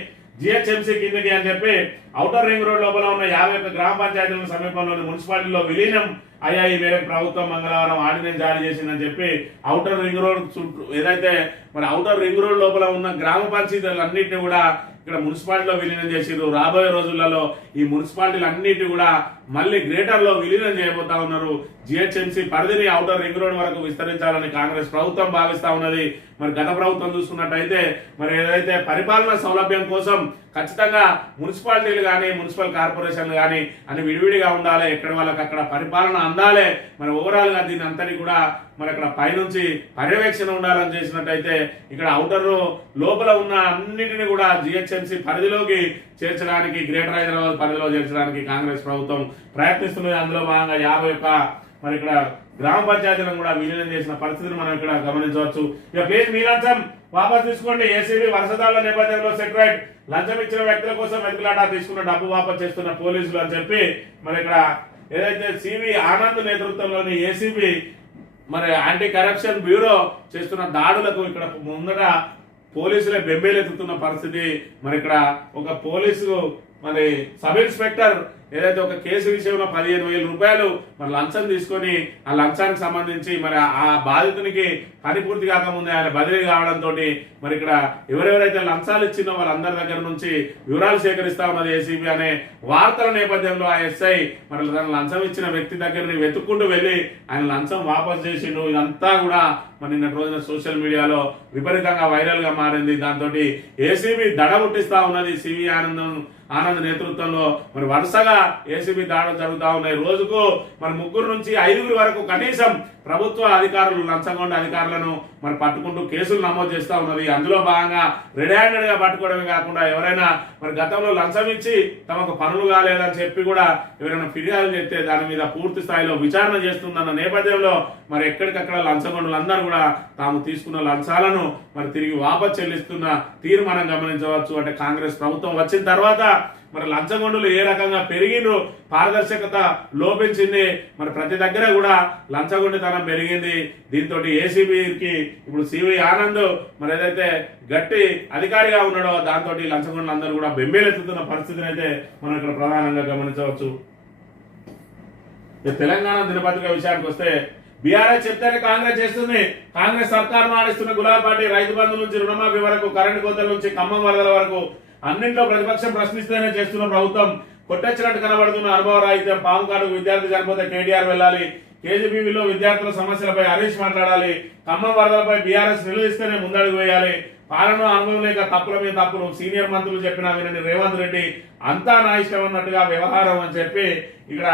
జిహెచ్ఎంసీ కిందకి అని చెప్పి ఔటర్ రింగ్ రోడ్ లోపల ఉన్న 51 గ్రామ పంచాయతీల సమీపంలోని మున్సిపాలిటీలో విలీనం అయ్యాయి. మేరకు ప్రభుత్వం మంగళవారం ఆర్డినెన్స్ జారీ చేసిందని చెప్పి ఔటర్ రింగ్ రోడ్ చుట్టూ ఏదైతే మరి ఔటర్ రింగ్ రోడ్ లోపల ఉన్న గ్రామ పంచాయతీలన్నింటినీ కూడా ఇక్కడ మున్సిపాలిటీలో విలీనం చేసిరు. రాబోయే రోజులలో ఈ మున్సిపాలిటీలు అన్నిటి కూడా మళ్ళీ గ్రేటర్ లో విలీనం చేయబోతా ఉన్నారు. జిహెచ్ఎంసీ పరిధిని ఔటర్ రింగ్ రోడ్ వరకు విస్తరించాలని కాంగ్రెస్ ప్రభుత్వం భావిస్తా ఉన్నది. మరి గత ప్రభుత్వం చూసుకున్నట్టయితే మరి ఏదైతే పరిపాలన సౌలభ్యం కోసం ఖచ్చితంగా మున్సిపాలిటీలు కానీ మున్సిపల్ కార్పొరేషన్లు కానీ అని విడివిడిగా ఉండాలి, ఎక్కడ వాళ్ళకి అక్కడ పరిపాలన అందాలి. మరి ఓవరాల్ గా దీని అంతటి కూడా మరి అక్కడ పైనుంచి పర్యవేక్షణ ఉండాలని చేసినట్టయితే ఇక్కడ ఔటర్ లోపల ఉన్న అన్నిటిని కూడా జిహెచ్ఎంసీ పరిధిలోకి చేర్చడానికి, గ్రేటర్ హైదరాబాద్ పరిధిలో చేర్చడానికి కాంగ్రెస్ ప్రభుత్వం ప్రయత్నిస్తున్నది. అందులో భాగంగా 51 మరి ఇక్కడ గ్రామ పంచాయతీలను కూడా విలీనం చేసిన పరిస్థితిని మనం ఇక్కడ గమనించవచ్చు. ఇక ప్లీజ్ మీ లంచం వాపస్ తీసుకోండి. ఏసీబీ వరుసదారుల నేపథ్యంలో సెక్రటరీ లంచం ఇచ్చిన వ్యక్తుల కోసం వెతుకులాట తీసుకున్న డబ్బు వాపస్ చేస్తున్న పోలీసులు అని చెప్పి మరి ఇక్కడ ఏదైతే సివి ఆనంద్ నేతృత్వంలోని ఏసీబీ మరి యాంటీ కరప్షన్ బ్యూరో చేస్తున్న దాడులకు ఇక్కడ ముందట పోలీసులే బెంబేలెత్తుతున్న పరిస్థితి. మరి ఇక్కడ ఒక పోలీసు మరి సబ్ ఇన్స్పెక్టర్ ఏదైతే ఒక కేసు విషయంలో 15,000 రూపాయలు మరి లంచం తీసుకొని ఆ లంచానికి సంబంధించి మరి ఆ బాధితునికి పని పూర్తి కాకముందే ఆయన బదిలీ కావడంతో మరి ఇక్కడ ఎవరెవరైతే లంచాలు ఇచ్చిందో వాళ్ళందరి దగ్గర నుంచి వివరాలు సేకరిస్తా ఉన్నది ఏసీబీ అనే వార్తల నేపథ్యంలో ఆ ఎస్ఐ మరి తన లంచం ఇచ్చిన వ్యక్తి దగ్గరని వెతుక్కుంటూ వెళ్ళి ఆయన లంచం వాపస్ చేసిండు. ఇదంతా కూడా మరి నిన్న రోజున సోషల్ మీడియాలో విపరీతంగా వైరల్ గా మారింది. దాంతో ఏసీబీ దడ పుట్టిస్తా ఉన్నది. సివి ఆనంద్ నేతృత్వంలో మరి వరుసగా ఏసీబీ దాడులు జరుగుతూ ఉన్నాయి. రోజుకు మరి 3 నుంచి 5 వరకు కనీసం ప్రభుత్వ అధికారులు లంచగొండ అధికారులను మరి పట్టుకుంటూ కేసులు నమోదు చేస్తూ ఉన్నది. అందులో భాగంగా రెడ్ హ్యాండెడ్ గా పట్టుకోవడమే కాకుండా ఎవరైనా మరి గతంలో లంచం ఇచ్చి తమకు పనులు కాలేదని చెప్పి కూడా ఎవరైనా ఫిర్యాదు చేస్తే దాని మీద పూర్తి స్థాయిలో విచారణ చేస్తుందన్న నేపథ్యంలో మరి ఎక్కడికక్కడ లంచగొండలందరూ కూడా తాము తీసుకున్న లంచాలను మరి తిరిగి వాపస్ చెల్లిస్తున్న తీరు మనం గమనించవచ్చు. అంటే కాంగ్రెస్ ప్రభుత్వం వచ్చిన తర్వాత మరి లంచగొండలు ఏ రకంగా పెరిగిండ్రు, పారదర్శకత లోపించింది, మరి ప్రతి దగ్గర కూడా లంచగొండితనం పెరిగింది. దీంతో ఏసీబీకి ఇప్పుడు సివి ఆనంద్ మరి ఏదైతే గట్టి అధికారిగా ఉన్నాడో దాంతో లంచగొండలందరూ కూడా బెంబేలెత్తుతున్న పరిస్థితిని అయితే మనం ఇక్కడ ప్రధానంగా గమనించవచ్చు. తెలంగాణ దినపత్రిక విషయానికి వస్తే బీఆర్ఎస్ చెప్తేనే కాంగ్రెస్ చేస్తుంది. కాంగ్రెస్ సర్కారును ఆడిస్తున్న గులాబీ పార్టీ రైతు బంధు నుంచి రుణమాఫీ వరకు, కరెంటు కోతల నుంచి ఖమ్మం వరదల వరకు అన్నింటిలో ప్రతిపక్షం ప్రశ్నిస్తేనే చేస్తున్న ప్రభుత్వం. కొట్టొచ్చినట్టు కనబడుతున్న అనుభవ రాహిత్యం, పాము కాడుకు విద్యార్థి చనిపోతే కేటీఆర్ వెళ్ళాలి, కేజీబీవీలో విద్యార్థుల సమస్యలపై హరీష్ మాట్లాడాలి, ఖమ్మం వరదలపై బీఆర్ఎస్ నిలదీస్తేనే ముందడుగు వేయాలి, పాలన అనుభవం లేక తప్పుల మీద తప్పులు సీనియర్ మంత్రులు చెప్పినా వినని రేవంత్ రెడ్డి, అంతా నా ఇష్టం అన్నట్టుగా వ్యవహారం అని చెప్పి ఇక్కడ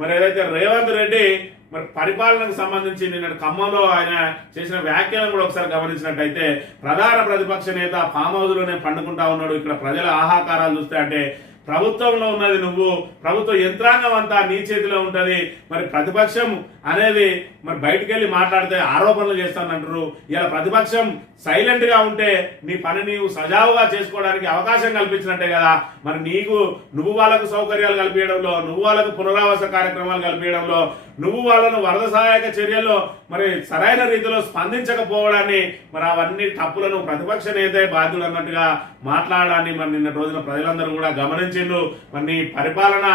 మరి ఏదైతే రేవంత్ రెడ్డి మరి పరిపాలనకు సంబంధించి నిన్న ఖమ్మంలో ఆయన చేసిన వ్యాఖ్యలను కూడా ఒకసారి గమనించినట్టయితే ప్రధాన ప్రతిపక్ష నేత ఫామ్ హౌస్ లోనే పండుకుంటా ఉన్నాడు. ఇక్కడ ప్రజల ఆహాకారాలు చూస్తే అంటే ప్రభుత్వంలో ఉన్నది నువ్వు, ప్రభుత్వ యంత్రాంగం అంతా నీ చేతిలో ఉంటది. మరి ప్రతిపక్షం అనేది మరి బయటికి వెళ్ళి మాట్లాడితే ఆరోపణలు చేస్తానంటారు. ఇలా ప్రతిపక్షం సైలెంట్ గా ఉంటే నీ పని నీవు సజావుగా చేసుకోవడానికి అవకాశం కల్పించినట్టే కదా. మరి నువ్వు వాళ్ళకు సౌకర్యాలు కల్పించడంలో, నువ్వు వాళ్ళకు పునరావాస కార్యక్రమాలు కల్పించడంలో, నువ్వు వాళ్ళను వరద సహాయక చర్యల్లో మరి సరైన రీతిలో స్పందించకపోవడాన్ని మరి అవన్నీ తప్పులను ప్రతిపక్ష నేతే బాధ్యుడు అన్నట్టుగా మాట్లాడడాన్ని మరి నిన్న రోజున ప్రజలందరూ కూడా గమనించిండ్రు. మరి నీ పరిపాలన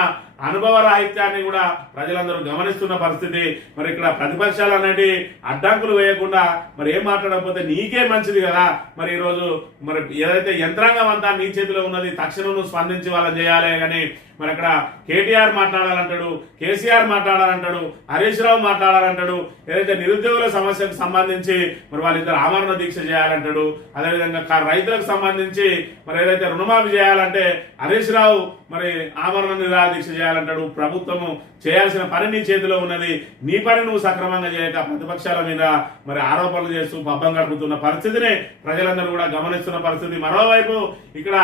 అనుభవ రాహిత్యాన్ని కూడా ప్రజలందరూ గమనిస్తున్న పరిస్థితి. మరి ఇక్కడ ప్రతిపక్షాలు అనేది అడ్డంకులు వేయకుండా మరి ఏం మాట్లాడకపోతే నీకే మంచిది కదా. మరి ఈరోజు మరి ఏదైతే యంత్రాంగం అంతా నీ చేతిలో ఉన్నది తక్షణం స్పందించి వాళ్ళని చేయాలి కానీ మరి అక్కడ కేటీఆర్ మాట్లాడాలంటాడు, కేసీఆర్ మాట్లాడాలంటాడు, హరీష్ రావు మాట్లాడాలంటాడు, ఏదైతే నిరుద్యోగుల సమస్యకు సంబంధించి మరి వాళ్ళిద్దరు ఆమరణ దీక్ష చేయాలంటాడు. అదేవిధంగా రైతులకు సంబంధించి మరి ఏదైతే రుణమాఫీ చేయాలంటే హరీష్ రావు మరి ఆమరణ నిరాహార దీక్ష చేయాలంటాడు. ప్రభుత్వము చేయాల్సిన పని నీ చేతిలో ఉన్నది, నీ పని నువ్వు సక్రమంగా చేయక ప్రతిపక్షాల మీద మరి ఆరోపణలు చేస్తూ పబ్బం గడుపుతున్న పరిస్థితిని ప్రజలందరూ కూడా గమనిస్తున్న పరిస్థితి. మరోవైపు ఇక్కడ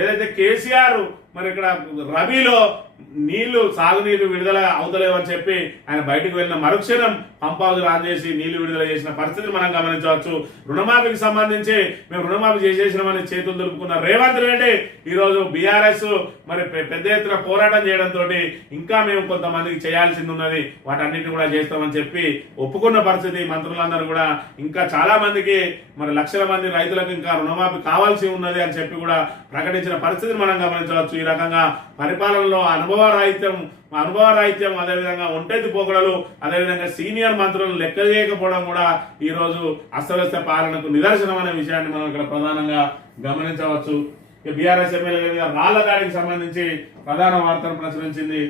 ఏదైతే కేసీఆర్ మరి ఇక్కడ రబీలో నీళ్లు సాగునీళ్లు విడుదల అవుతలేవని చెప్పి ఆయన బయటకు వెళ్ళిన మరుక్షణం పంప్ హౌస్ ఆన్ చేసి నీళ్లు విడుదల చేసిన పరిస్థితిని మనం గమనించవచ్చు. రుణమాఫీకి సంబంధించి మేము రుణమాఫీ చేసేసినామని చేతులు దులుపుకున్న రేవంత్ రెడ్డి ఈరోజు బీఆర్ఎస్ మరి పెద్ద ఎత్తున పోరాటం చేయడంతో ఇంకా మేము కొంతమందికి చేయాల్సింది ఉన్నది, వాటన్నిటిని కూడా చేస్తామని చెప్పి ఒప్పుకున్న పరిస్థితి. మంత్రులందరూ కూడా ఇంకా చాలా మందికి మరి లక్షల మంది రైతులకు ఇంకా రుణమాఫీ కావాల్సి ఉన్నది అని చెప్పి కూడా ప్రకటించిన పరిస్థితిని మనం గమనించవచ్చు. ఈ రకంగా పరిపాలనలో అనుభవ రాహిత్యం అదేవిధంగా ఒంటెత్తి పోకడలు అదేవిధంగా సీనియర్ మంత్రులను లెక్క చేయకపోవడం కూడా ఈ రోజు అస్తవ్యస్త పాలనకు నిదర్శనం అనే విషయాన్ని మనం ఇక్కడ ప్రధానంగా గమనించవచ్చు. బీఆర్ఎస్ ఎమ్మెల్యే మీద రాళ్ల దాడికి సంబంధించి ప్రధాన వార్తను ప్రచురించింది.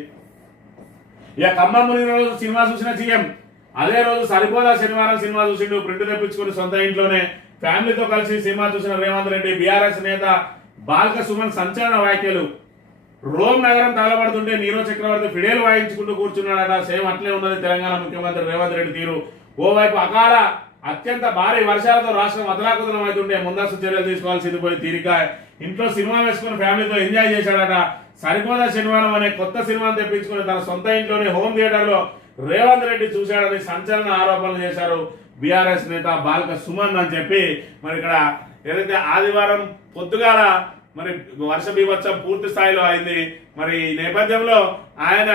ఇక ఖమ్మం రోజు సినిమా చూసిన సీఎం అదే రోజు సరిపోదా శనివారం సినిమా చూసిండు. ప్రింట్ తెప్పించుకుని సొంత ఇంట్లోనే ఫ్యామిలీతో కలిసి సినిమా చూసిన రేవంత్ రెడ్డి. బీఆర్ఎస్ నేత బాల్క సుమన్ సంచలన వ్యాఖ్యలు. రోమ్ నగరం తగలబడుతుంటే నీరో చక్రవర్తి ఫిడేలు వాయించుకుంటూ కూర్చున్నాడట. సేమ్ అట్లే ఉన్నది తెలంగాణ ముఖ్యమంత్రి రేవంత్ రెడ్డి తీరు. ఓవైపు అకాల అత్యంత భారీ వర్షాలతో రాష్ట్రం అతలాకుతలం అవుతుంటే ముందస్తు చర్యలు తీసుకోవాల్సింది పోయి తీరిక ఇంట్లో సినిమా వేసుకుని ఫ్యామిలీతో ఎంజాయ్ చేశాడట. సరిపోదా శనివారం అనే కొత్త సినిమాను తెప్పించుకుని తన సొంత ఇంట్లోనే హోమ్ థియేటర్ లో రేవంత్ రెడ్డి చూశాడని సంచలన ఆరోపణలు చేశారు బీఆర్ఎస్ నేత బాల్క సుమన్ అని చెప్పి. మరి ఇక్కడ ఏదైతే ఆదివారం పొద్దుగాల మరి వర్ష బీభత్సం పూర్తి స్థాయిలో అయింది. మరి ఈ నేపథ్యంలో ఆయన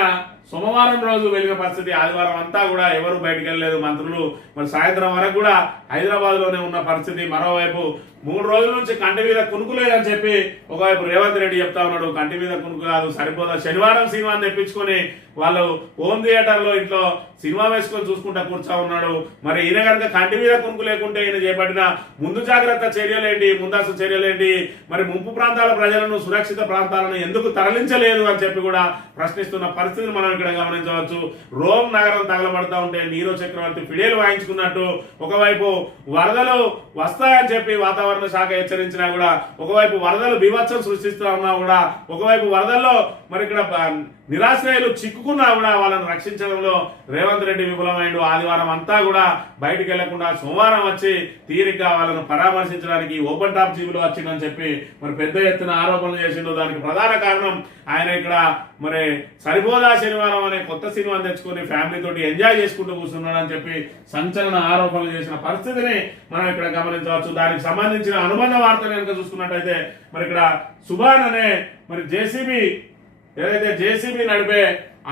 సోమవారం రోజు వెళ్ళిన పరిస్థితి. ఆదివారం అంతా కూడా ఎవరు బయటకు వెళ్ళలేదు మంత్రులు. మరి సాయంత్రం వరకు కూడా హైదరాబాద్ లోనే ఉన్న పరిస్థితి. మరోవైపు 3 రోజుల నుంచి కంటి మీద కునుకు లేదని చెప్పి ఒకవైపు రేవంత్ రెడ్డి చెప్తా ఉన్నాడు. కంటి మీద కునుకు కాదు, సరిపోదా శనివారం సినిమాని తెప్పించుకొని వాళ్ళు హోమ్ థియేటర్ లో ఇంట్లో సినిమా వేసుకొని చూసుకుంటా కూర్చో ఉన్నాడు. మరి ఈయన కనుక కంటి మీద కునుకు లేకుంటే ఈయన చేపట్టిన ముందు జాగ్రత్త చర్యలేంటి, ముందస్తు చర్యలేంటి, మరి ముంపు ప్రాంతాల ప్రజలను సురక్షిత ప్రాంతాలను ఎందుకు తరలించలేదు అని చెప్పి కూడా ప్రశ్నిస్తున్న పరిస్థితిని మనం ఇక్కడ గమనించవచ్చు. రోమ్ నగరం తగలబడతా ఉంటే నీరో చక్రవర్తి ఫిడేలు వాయించుకున్నట్టు ఒకవైపు వరదలు వస్తాయని చెప్పి వాతావరణ శాఖ హెచ్చరించినా కూడా, ఒకవైపు వరదలు బీభత్సం సృష్టిస్తా ఉన్నా కూడా, ఒకవైపు వరదల్లో మరి ఇక్కడ నిరాశ్రయులు చిక్కుకున్నా కూడా వాళ్ళని రక్షించడంలో రేవంత్ రెడ్డి విఫలమైండు. ఆదివారం అంతా కూడా బయటికి వెళ్లకుండా సోమవారం వచ్చి తీరిగ్గా వాళ్ళను పరామర్శించడానికి ఓపెన్ టాప్ జీబులు వచ్చిందని చెప్పి మరి పెద్ద ఎత్తున ఆరోపణలు చేసిండు. దానికి ప్రధాన కారణం ఆయన ఇక్కడ మరి సరిపోదా శనివారం అనే కొత్త సినిమాని తెచ్చుకొని ఫ్యామిలీ తోటి ఎంజాయ్ చేసుకుంటూ కూర్చున్నాడని చెప్పి సంచలన ఆరోపణలు చేసిన పరిస్థితిని మనం ఇక్కడ గమనించవచ్చు. దానికి సంబంధించిన అనుబంధ వార్తలు కనుక చూసుకున్నట్టయితే మరి ఇక్కడ సుభాన్ అనే మరి ఏదైతే జేసీబీ నడిపే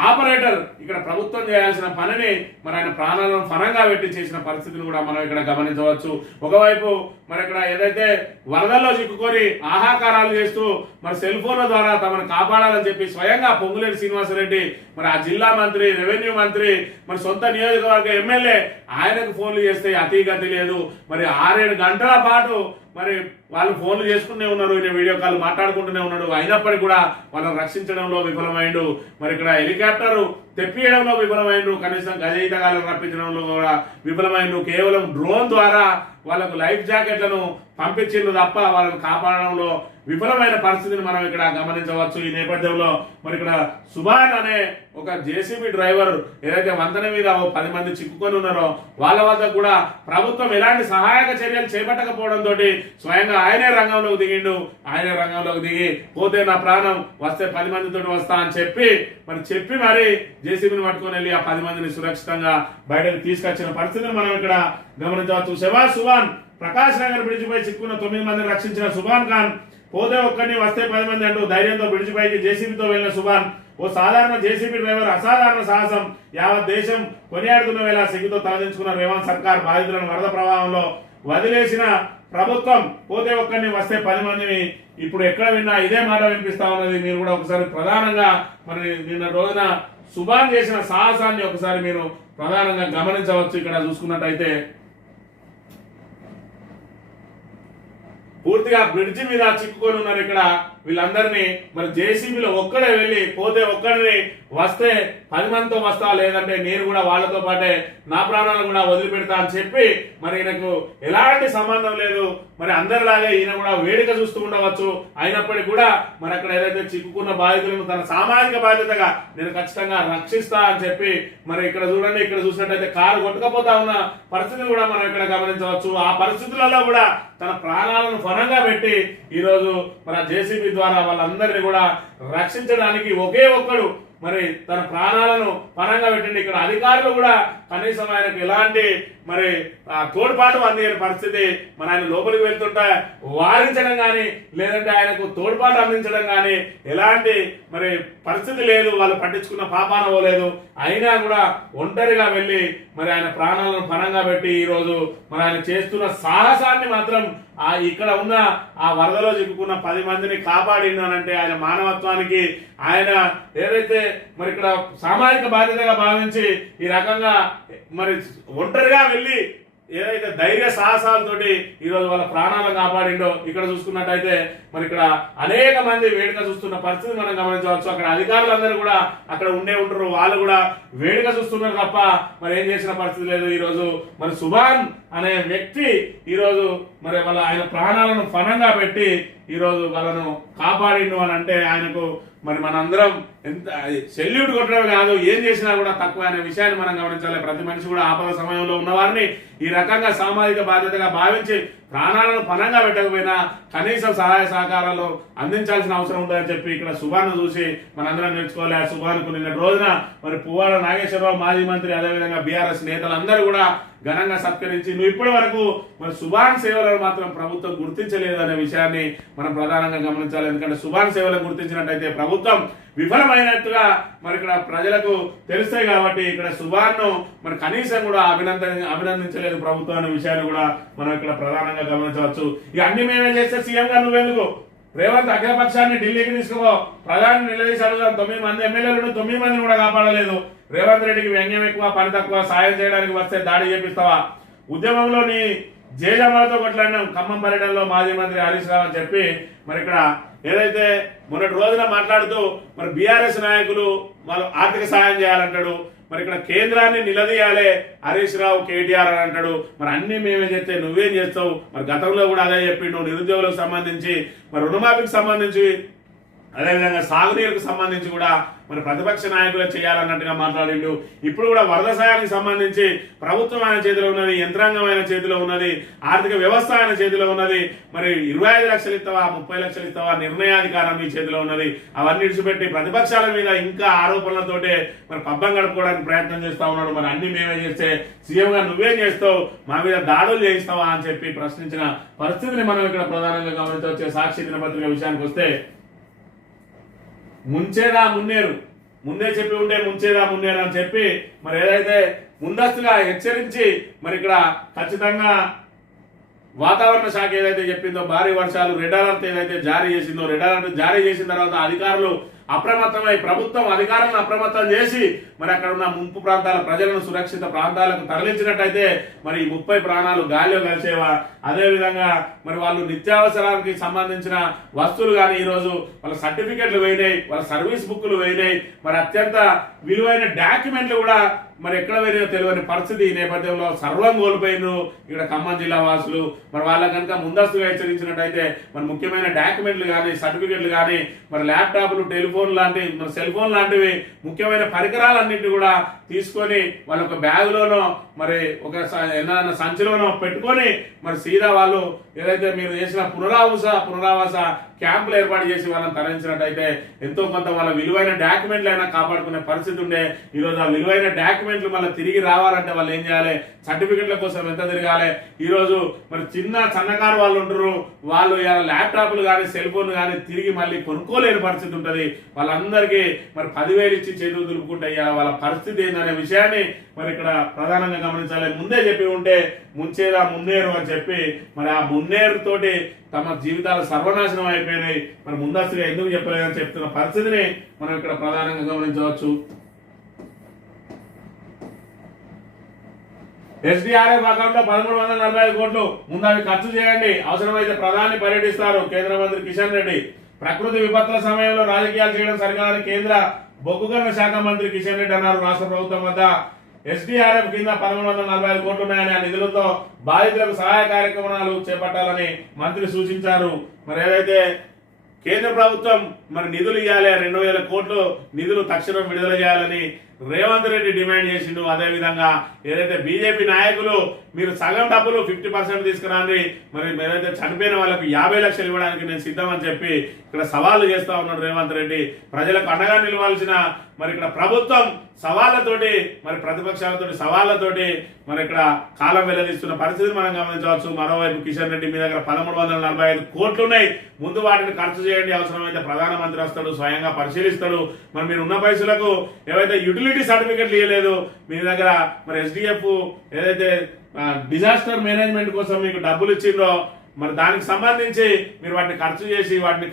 ఆపరేటర్ ఇక్కడ ప్రభుత్వం చేయాల్సిన పనిని మరి ఆయన ప్రాణాలను ఫలంగా పెట్టి చేసిన పరిస్థితిని కూడా మనం ఇక్కడ గమనించవచ్చు. ఒకవైపు మరి ఇక్కడ ఏదైతే వరదల్లో చిక్కుకొని ఆహాకారాలు చేస్తూ మరి సెల్ ఫోన్ల ద్వారా తమను కాపాడాలని చెప్పి స్వయంగా పొంగులేటి శ్రీనివాసరెడ్డి మరి ఆ జిల్లా మంత్రి, రెవెన్యూ మంత్రి, మరి సొంత నియోజకవర్గ ఎమ్మెల్యే ఆయనకు ఫోన్లు చేస్తే అతిగతి లేదు. మరి 6-7 గంటల పాటు మరి వాళ్ళు ఫోన్లు చేసుకునే ఉన్నారు, ఈయన వీడియో కాల్ మాట్లాడుకుంటూనే ఉన్నాడు. అయినప్పటికీ కూడా వాళ్ళని రక్షించడంలో విఫలమైండు. మరి ఇక్కడ హెలికాప్టర్ తెప్పియడంలో విఫలమైండు, కనీసం గజయితగాలను రప్పించడంలో కూడా విఫలమైండు. కేవలం డ్రోన్ ద్వారా వాళ్ళకు లైఫ్ జాకెట్లను పంపించిండు తప్ప వాళ్ళని కాపాడడంలో విఫలమైన పరిస్థితిని మనం ఇక్కడ గమనించవచ్చు. ఈ నేపథ్యంలో మరి ఇక్కడ సుభాన్ అనే ఒక జేసీబీ డ్రైవర్ ఏదైతే వంతెన మీద 10 మంది చిక్కుకొని ఉన్నారో వాళ్ళ వద్ద కూడా ప్రభుత్వం ఎలాంటి సహాయక చర్యలు చేపట్టకపోవడంతో స్వయంగా ఆయనే రంగంలోకి దిగిండు. ఆయనే రంగంలోకి దిగి పోతే నా ప్రాణం వస్తే 10 మందితో వస్తా అని చెప్పి మరి జేసీబీని పట్టుకొని వెళ్ళి ఆ 10 మందిని సురక్షితంగా బయటకు తీసుకొచ్చిన పరిస్థితిని మనం ఇక్కడ గమనించవచ్చు. శబాజ్ సుభాన్ ప్రకాష్ నగర్ బ్రిడ్జిపై చిక్కున్న 9 మందిని రక్షించిన సుభాన్ ఖాన్ పోతే ఒక్కరిని వస్తే 10 మంది అంటూ ధైర్యంతో బ్రిడ్జిపైకి జేసీబీతో వెళ్లిన సుభాన్ ఓ సాధారణ జేసీబీ డ్రైవర్ అసాధారణ సాహసం యావత్ దేశం కొనియాడుతున్న వేళ సిగ్గుతో తలదించుకున్న రేవంత్ సర్కార్ బాధితులను వరద ప్రవాహంలో వదిలేసిన ప్రభుత్వం పోతే ఒక్కరిని వస్తే 10 మందిని ఇప్పుడు ఎక్కడ విన్నా ఇదే మాట వినిపిస్తా ఉన్నది. మీరు కూడా ఒకసారి ప్రధానంగా మరి నిన్న రోజున సుభాన్ చేసిన సాహసాన్ని ఒకసారి మీరు ప్రధానంగా గమనించవచ్చు. ఇక్కడ చూసుకున్నట్టయితే పూర్తిగా బ్రిడ్జి మీద చిక్కుకొని ఉన్నారు ఇక్కడ వీళ్ళందరినీ. మరి జేసీబీలో ఒక్కడే వెళ్ళి పోతే ఒక్కడిని వస్తే 10 మందితో వస్తా, లేదంటే నేను కూడా వాళ్ళతో పాటే నా ప్రాణాలను కూడా వదిలిపెడతా అని చెప్పి మరి ఈయనకు ఎలాంటి సంబంధం లేదు. మరి అందరిలాగే ఈయన కూడా వేడుక చూస్తూ ఉండవచ్చు. అయినప్పటికీ కూడా మరి అక్కడ ఏదైతే చిక్కుకున్న బాధితులను తన సామాజిక బాధ్యతగా నేను ఖచ్చితంగా రక్షిస్తా అని చెప్పి మరి ఇక్కడ చూడండి, ఇక్కడ చూసినట్టయితే కారు కొట్టుకపోతా ఉన్న పరిస్థితిని కూడా మనం ఇక్కడ గమనించవచ్చు. ఆ పరిస్థితులలో కూడా తన ప్రాణాలను ఫలంగా పెట్టి ఈరోజు మరి ఆ జేసీబీ ద్వారా వాళ్ళందరినీ కూడా రక్షించడానికి ఒకే ఒక్కడు మరి తన ప్రాణాలను పరంగా పెట్టండి. ఇక్కడ అధికారులు కూడా కనీసం ఆయనకు ఎలాంటి మరి తోడ్పాటు అందించిన పరిస్థితి. మరి ఆయన లోపలికి వెళ్తుంటే వారించడం కానీ లేదంటే ఆయనకు తోడ్పాటు అందించడం కానీ ఎలాంటి మరి పరిస్థితి లేదు. వాళ్ళు పట్టించుకున్న పాపాన పోలేదు. అయినా కూడా ఒంటరిగా వెళ్ళి మరి ఆయన ప్రాణాలను పరంగా పెట్టి ఈరోజు మరి ఆయన చేస్తున్న సాహసాన్ని మాత్రం ఇక్కడ ఉన్న ఆ వరదలో చిక్కుకున్న 10 మందిని కాపాడినానంటే ఆయన మానవత్వానికి ఆయన ఏదైతే మరి ఇక్కడ సామాజిక బాధ్యతగా భావించి ఈ రకంగా మరి ఒంటరిగా వెళ్ళి ఏదైతే ధైర్య సాహసాలతోటి ఈరోజు వాళ్ళ ప్రాణాలను కాపాడిండో ఇక్కడ చూసుకున్నట్టయితే మరి ఇక్కడ అనేక మంది వేడుక చూస్తున్న పరిస్థితి మనం గమనించవచ్చు. అక్కడ అధికారులందరూ కూడా అక్కడ ఉంటారు, వాళ్ళు కూడా వేడుక చూస్తున్నారు తప్ప మరి ఏం చేసిన పరిస్థితి లేదు. ఈరోజు మరి సుభాన్ అనే వ్యక్తి ఈరోజు మరి ఆయన ప్రాణాలను ఫలంగా పెట్టి ఈరోజు వాళ్ళను కాపాడిండు అని అంటే ఆయనకు మరి మనందరం ఎంత సెల్యూట్ కొట్టడం కాదు, ఏం చేసినా కూడా తక్కువ అనే విషయాన్ని మనం గమనించాలి. ప్రతి మనిషి కూడా ఆపద సమయంలో ఉన్నవారిని ఈ రకంగా సామాజిక బాధ్యతగా భావించి ప్రాణాలను పనంగా పెట్టకపోయినా కనీసం సహాయ సహకారాలు అందించాల్సిన అవసరం ఉందని చెప్పి ఇక్కడ సుభాన్ చూసి మనందరం నేర్చుకోవాలి. ఆ సుభాన్కు నిన్న రోజున మరి పువ్వాడ నాగేశ్వరరావు మాజీ మంత్రి, అదేవిధంగా బీఆర్ఎస్ నేతలందరూ కూడా ఘనంగా సత్కరించి నువ్వు ఇప్పటి వరకు మరి సుభాన్ సేవలను మాత్రం ప్రభుత్వం గుర్తించలేదు అనే విషయాన్ని మనం ప్రధానంగా గమనించాలి. ఎందుకంటే సుభాన్ సేవలను గుర్తించినట్టయితే ప్రభుత్వం విఫలమైనట్టుగా మరి ఇక్కడ ప్రజలకు తెలుస్తాయి. కాబట్టి ఇక్కడ సుభాన్ ను మరి కనీసం కూడా అభినందించలేదు ప్రభుత్వం అనే విషయాన్ని కూడా మనం ఇక్కడ ప్రధానంగా గమనించవచ్చు. ఇక అన్ని మేమే చేస్తే సీఎం గారు నువ్వెందుకు రేవంత్ అఖిల పక్షాన్ని ఢిల్లీకి తీసుకుపో, ప్రధాని నిలదీసి అడుగుదాం. 9 మంది ఎమ్మెల్యేలను 9 మందిని కూడా కాపాడలేదు. రేవంత్ రెడ్డికి వ్యంగ్యం ఎక్కువ, పని తక్కువ, సాయం చేయడానికి వస్తే దాడి చేపిస్తావా? ఉద్యమంలో నీ జేజమ్మలతో కొట్లాడినాం ఖమ్మం పర్యటనలో మాజీ మంత్రి హరీష్ రావు అని చెప్పి మరి ఇక్కడ ఏదైతే మొన్నటి రోజున మాట్లాడుతూ మరి బీఆర్ఎస్ నాయకులు వాళ్ళు ఆర్థిక సాయం చేయాలంటాడు. మరి ఇక్కడ కేంద్రాన్ని నిలదీయాలి హరీష్ రావు, కేటీఆర్ అని అంటాడు. మరి అన్ని మేమే చేస్తే నువ్వేం చేస్తావు? మరి గతంలో కూడా అదే చెప్పిండు. నిరుద్యోగులకు సంబంధించి మరి రుణమాఫీకి సంబంధించి అదేవిధంగా సాగునీరుకు సంబంధించి కూడా మరి ప్రతిపక్ష నాయకులు చేయాలన్నట్టుగా మాట్లాడిండు. ఇప్పుడు కూడా వరద సాయానికి సంబంధించి ప్రభుత్వం ఆయన చేతిలో ఉన్నది, యంత్రాంగం ఆయన చేతిలో ఉన్నది, ఆర్థిక వ్యవస్థ ఆయన చేతిలో ఉన్నది. మరి 25 లక్షలు ఇస్తావా, 30 లక్షలు ఇస్తావా, నిర్ణయాధికారం మీ చేతిలో ఉన్నది. అవన్నీ విడిచిపెట్టి ప్రతిపక్షాల మీద ఇంకా ఆరోపణలతోటే మరి పబ్బం గడుపుకోవడానికి ప్రయత్నం చేస్తా ఉన్నాడు. మరి అన్ని మేమే చేస్తే సీఎం గా నువ్వేం చేస్తావు, మా మీద దాడులు చేయిస్తావా అని చెప్పి ప్రశ్నించిన పరిస్థితిని మనం ఇక్కడ ప్రధానంగా గమనించవచ్చే. సాక్షి దినపత్రిక విషయానికి వస్తే ముంచేదా మున్నేరు, ముందే చెప్పి ఉంటే ముంచేదా మున్నేరు అని చెప్పి మరి ఏదైతే ముందస్తుగా హెచ్చరించి మరి ఇక్కడ ఖచ్చితంగా వాతావరణ శాఖ ఏదైతే చెప్పిందో భారీ వర్షాలు రెడ్ అలర్ట్ ఏదైతే జారీ చేసిందో, రెడ్ అలర్ట్ జారీ చేసిన తర్వాత అధికారులు అప్రమత్తమై ప్రభుత్వం అధికారులను అప్రమత్తం చేసి మరి అక్కడ ఉన్న ముంపు ప్రాంతాల ప్రజలను సురక్షిత ప్రాంతాలకు తరలించినట్టయితే మరి 30 ప్రాణాలు గాలిలో కలిసేవా? అదేవిధంగా మరి వాళ్ళు నిత్యావసరానికి సంబంధించిన వస్తువులు కానీ ఈరోజు వాళ్ళ సర్టిఫికెట్లు పోయినాయి, వాళ్ళ సర్వీస్ బుక్లు పోయినాయి, మరి అత్యంత విలువైన డాక్యుమెంట్లు కూడా మరి ఎక్కడ పోయినాయో తెలియని పరిస్థితి. ఈ నేపథ్యంలో సర్వం కోల్పోయినారు ఇక్కడ ఖమ్మం జిల్లా వాసులు. మరి వాళ్ళ కనుక ముందస్తుగా హెచ్చరించినట్టయితే మరి ముఖ్యమైన డాక్యుమెంట్లు కానీ సర్టిఫికెట్లు కానీ మరి ల్యాప్టాప్లు, టెలిఫోన్ లాంటి మరి సెల్ ఫోన్ లాంటివి ముఖ్యమైన పరికరాలన్నింటినీ కూడా తీసుకొని వాళ్ళ ఒక బ్యాగులోనో మరి ఒక ఏదైనా సంచిలోనో పెట్టుకొని మరి సీదా వాళ్ళు ఏదైతే మీరు చేసిన పునరావాస క్యాంపులు ఏర్పాటు చేసి వాళ్ళని తరలించినట్టయితే ఎంతో కొంత వాళ్ళ విలువైన డాక్యుమెంట్లు అయినా కాపాడుకునే పరిస్థితి ఉండే. ఈరోజు ఆ విలువైన డాక్యుమెంట్లు మళ్ళీ తిరిగి రావాలంటే వాళ్ళు ఏం చేయాలి? సర్టిఫికెట్ల కోసం ఎంత తిరగాలి? ఈరోజు మరి సన్నకారు వాళ్ళు ఉంటారు, వాళ్ళు ల్యాప్టాప్లు కానీ సెల్ ఫోన్లు కానీ తిరిగి మళ్ళీ కొనుక్కోలేని పరిస్థితి ఉంటుంది. వాళ్ళందరికీ మరి 10,000 ఇచ్చి చేతులు దులుపుకుంటే వాళ్ళ పరిస్థితి ఏందనే విషయాన్ని మరి ఇక్కడ ప్రధానంగా గమనించాలి. ముందే చెప్పి ఉంటే ముంచేదా మున్నేరు అని చెప్పి మరి ఆ మున్నేరు తోటి తమ జీవితాలు సర్వనాశనం అయిపోయినాయి. మరి ముందస్తుగా ఎందుకు చెప్పలేదని చెప్తున్న పరిస్థితిని మనం ఇక్కడ ప్రధానంగా గమనించవచ్చు. ఎస్డీఆర్ఎఫ్ అకౌంట్ లో 1345 కోట్లు ముందు అవి ఖర్చు చేయండి, అవసరమైతే ప్రధాని పర్యటిస్తారు కేంద్ర మంత్రి కిషన్ రెడ్డి. ప్రకృతి విపత్తుల సమయంలో రాజకీయాలు చేయడం సరికాదని కేంద్ర బొగ్గు గనుల శాఖ మంత్రి కిషన్ రెడ్డి అన్నారు. రాష్ట్ర ప్రభుత్వం వద్ద ఎస్డీఆర్ఎఫ్ కింద 1345 కోట్లు ఉన్నాయని, ఆ నిధులతో బాధితులకు సహాయ కార్యక్రమాలు చేపట్టాలని మంత్రి సూచించారు. మరి ఏదైతే కేంద్ర ప్రభుత్వం మరి నిధులు ఇవ్వాలి, 2000 కోట్లు నిధులు తక్షణం విడుదల చేయాలని రేవంత్ రెడ్డి డిమాండ్ చేసిండు. అదేవిధంగా ఏదైతే బీజేపీ నాయకులు మీరు సగం డబ్బులు 50% తీసుకురాండి, మరి ఏదైతే చనిపోయిన వాళ్ళకు 50 లక్షలు ఇవ్వడానికి నేను సిద్ధమని చెప్పి ఇక్కడ సవాళ్లు చేస్తా ఉన్నాడు రేవంత్ రెడ్డి. ప్రజలకు అండగా నిలవాల్సిన మరి ఇక్కడ ప్రభుత్వం సవాళ్లతోటి మరి ప్రతిపక్షాలతోటి సవాళ్లతోటి మరి ఇక్కడ కాలం వెల్లదీస్తున్న పరిస్థితిని మనం గమనించవచ్చు. మరోవైపు కిషన్ రెడ్డి మీ దగ్గర 1345 కోట్లు ఉన్నాయి, ముందు వాటిని ఖర్చు చేయండి, అవసరమైతే ప్రధానమంత్రి వస్తాడు స్వయంగా పరిశీలిస్తాడు. మరి మీరు ఉన్న పైసలకు ఏవైతే యూటిలిటీ సర్టిఫికెట్లు ఇవ్వలేదు మీ దగ్గర, మరి ఎస్డిఎఫ్ ఏదైతే డిజాస్టర్ మేనేజ్మెంట్ కోసం మీకు డబ్బులు ఇచ్చిండ్రో మరి దానికి సంబంధించి మీరు వాటిని